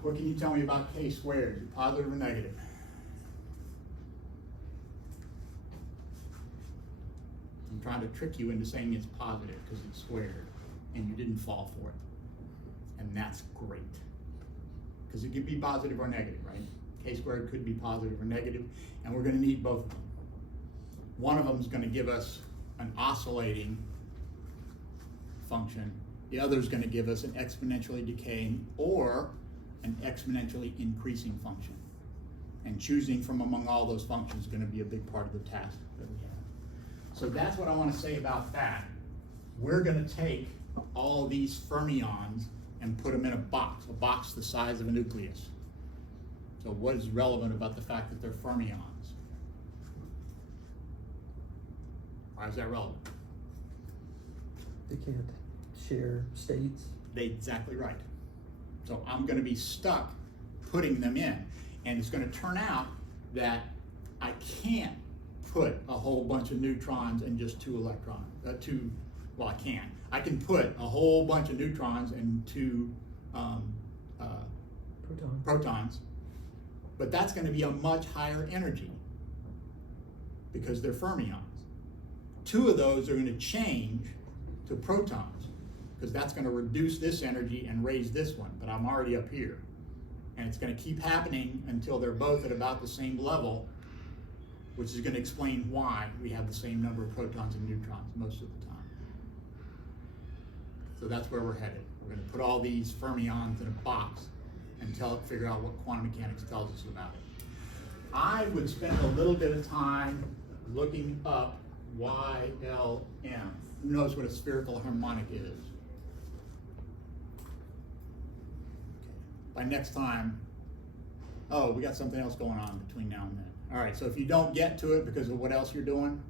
What can you tell me about k squared? Is it positive or negative? I'm trying to trick you into saying it's positive because it's squared, and you didn't fall for it. And that's great. Because it could be positive or negative, right? K squared could be positive or negative, and we're going to need both of them. One of them is going to give us an oscillating function. The other is going to give us an exponentially decaying or an exponentially increasing function. And choosing from among all those functions is going to be a big part of the task that we have. So that's what I want to say about that. We're going to take all these fermions and put them in a box the size of a nucleus. So what is relevant about the fact that they're fermions? Why is that relevant? They can't share states. Exactly right. So I'm going to be stuck putting them in. And it's going to turn out that I can't put a whole bunch of neutrons and just 2 electrons. Well, I can. I can put a whole bunch of neutrons and 2 protons, but that's going to be a much higher energy because they're fermions. 2 of those are going to change to protons because that's going to reduce this energy and raise this one, but I'm already up here. And it's going to keep happening until they're both at about the same level, which is going to explain why we have the same number of protons and neutrons most of the time. So that's where we're headed. We're going to put all these fermions in a box and figure out what quantum mechanics tells us about it. I would spend a little bit of time looking up YLM. Who knows what a spherical harmonic is? By next time, oh, we got something else going on between now and then. All right, so if you don't get to it because of what else you're doing,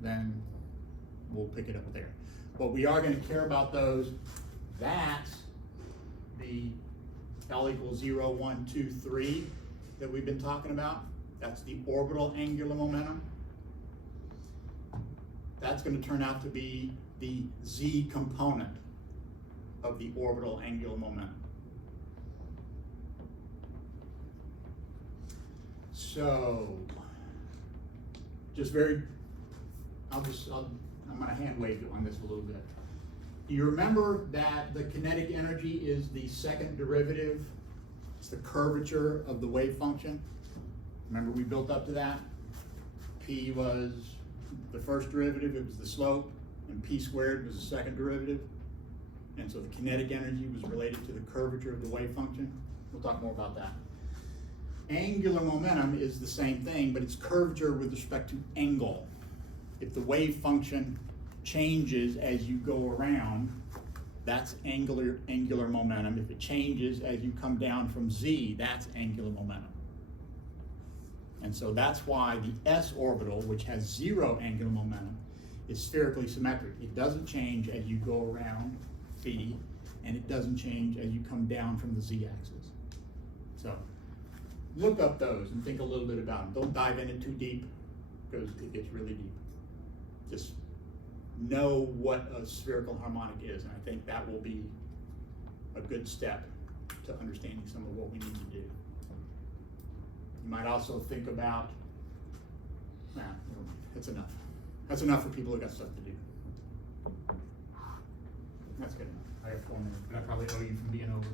then we'll pick it up there. But we are going to care about those. That's the L equals 0, 1, 2, 3 that we've been talking about. That's the orbital angular momentum. That's going to turn out to be the Z component of the orbital angular momentum. So, just very, I'm going to hand wave you on this a little bit. Do you remember that the kinetic energy is the second derivative? It's the curvature of the wave function. Remember we built up to that? P was the first derivative, it was the slope, and P squared was the second derivative. And so the kinetic energy was related to the curvature of the wave function. We'll talk more about that. Angular momentum is the same thing, but it's curvature with respect to angle. If the wave function changes as you go around, that's angular momentum. If it changes as you come down from Z, that's angular momentum. And so that's why the S orbital, which has 0 angular momentum, is spherically symmetric. It doesn't change as you go around phi, and it doesn't change as you come down from the Z-axis. So look up those and think a little bit about them. Don't dive in it too deep, because it gets really deep. Just know what a spherical harmonic is, and I think that will be a good step to understanding some of what we need to do. You might also think about, never mind, that's enough. That's enough for people who got stuff to do. That's good enough. I have 4 minutes, but I probably owe you from being over.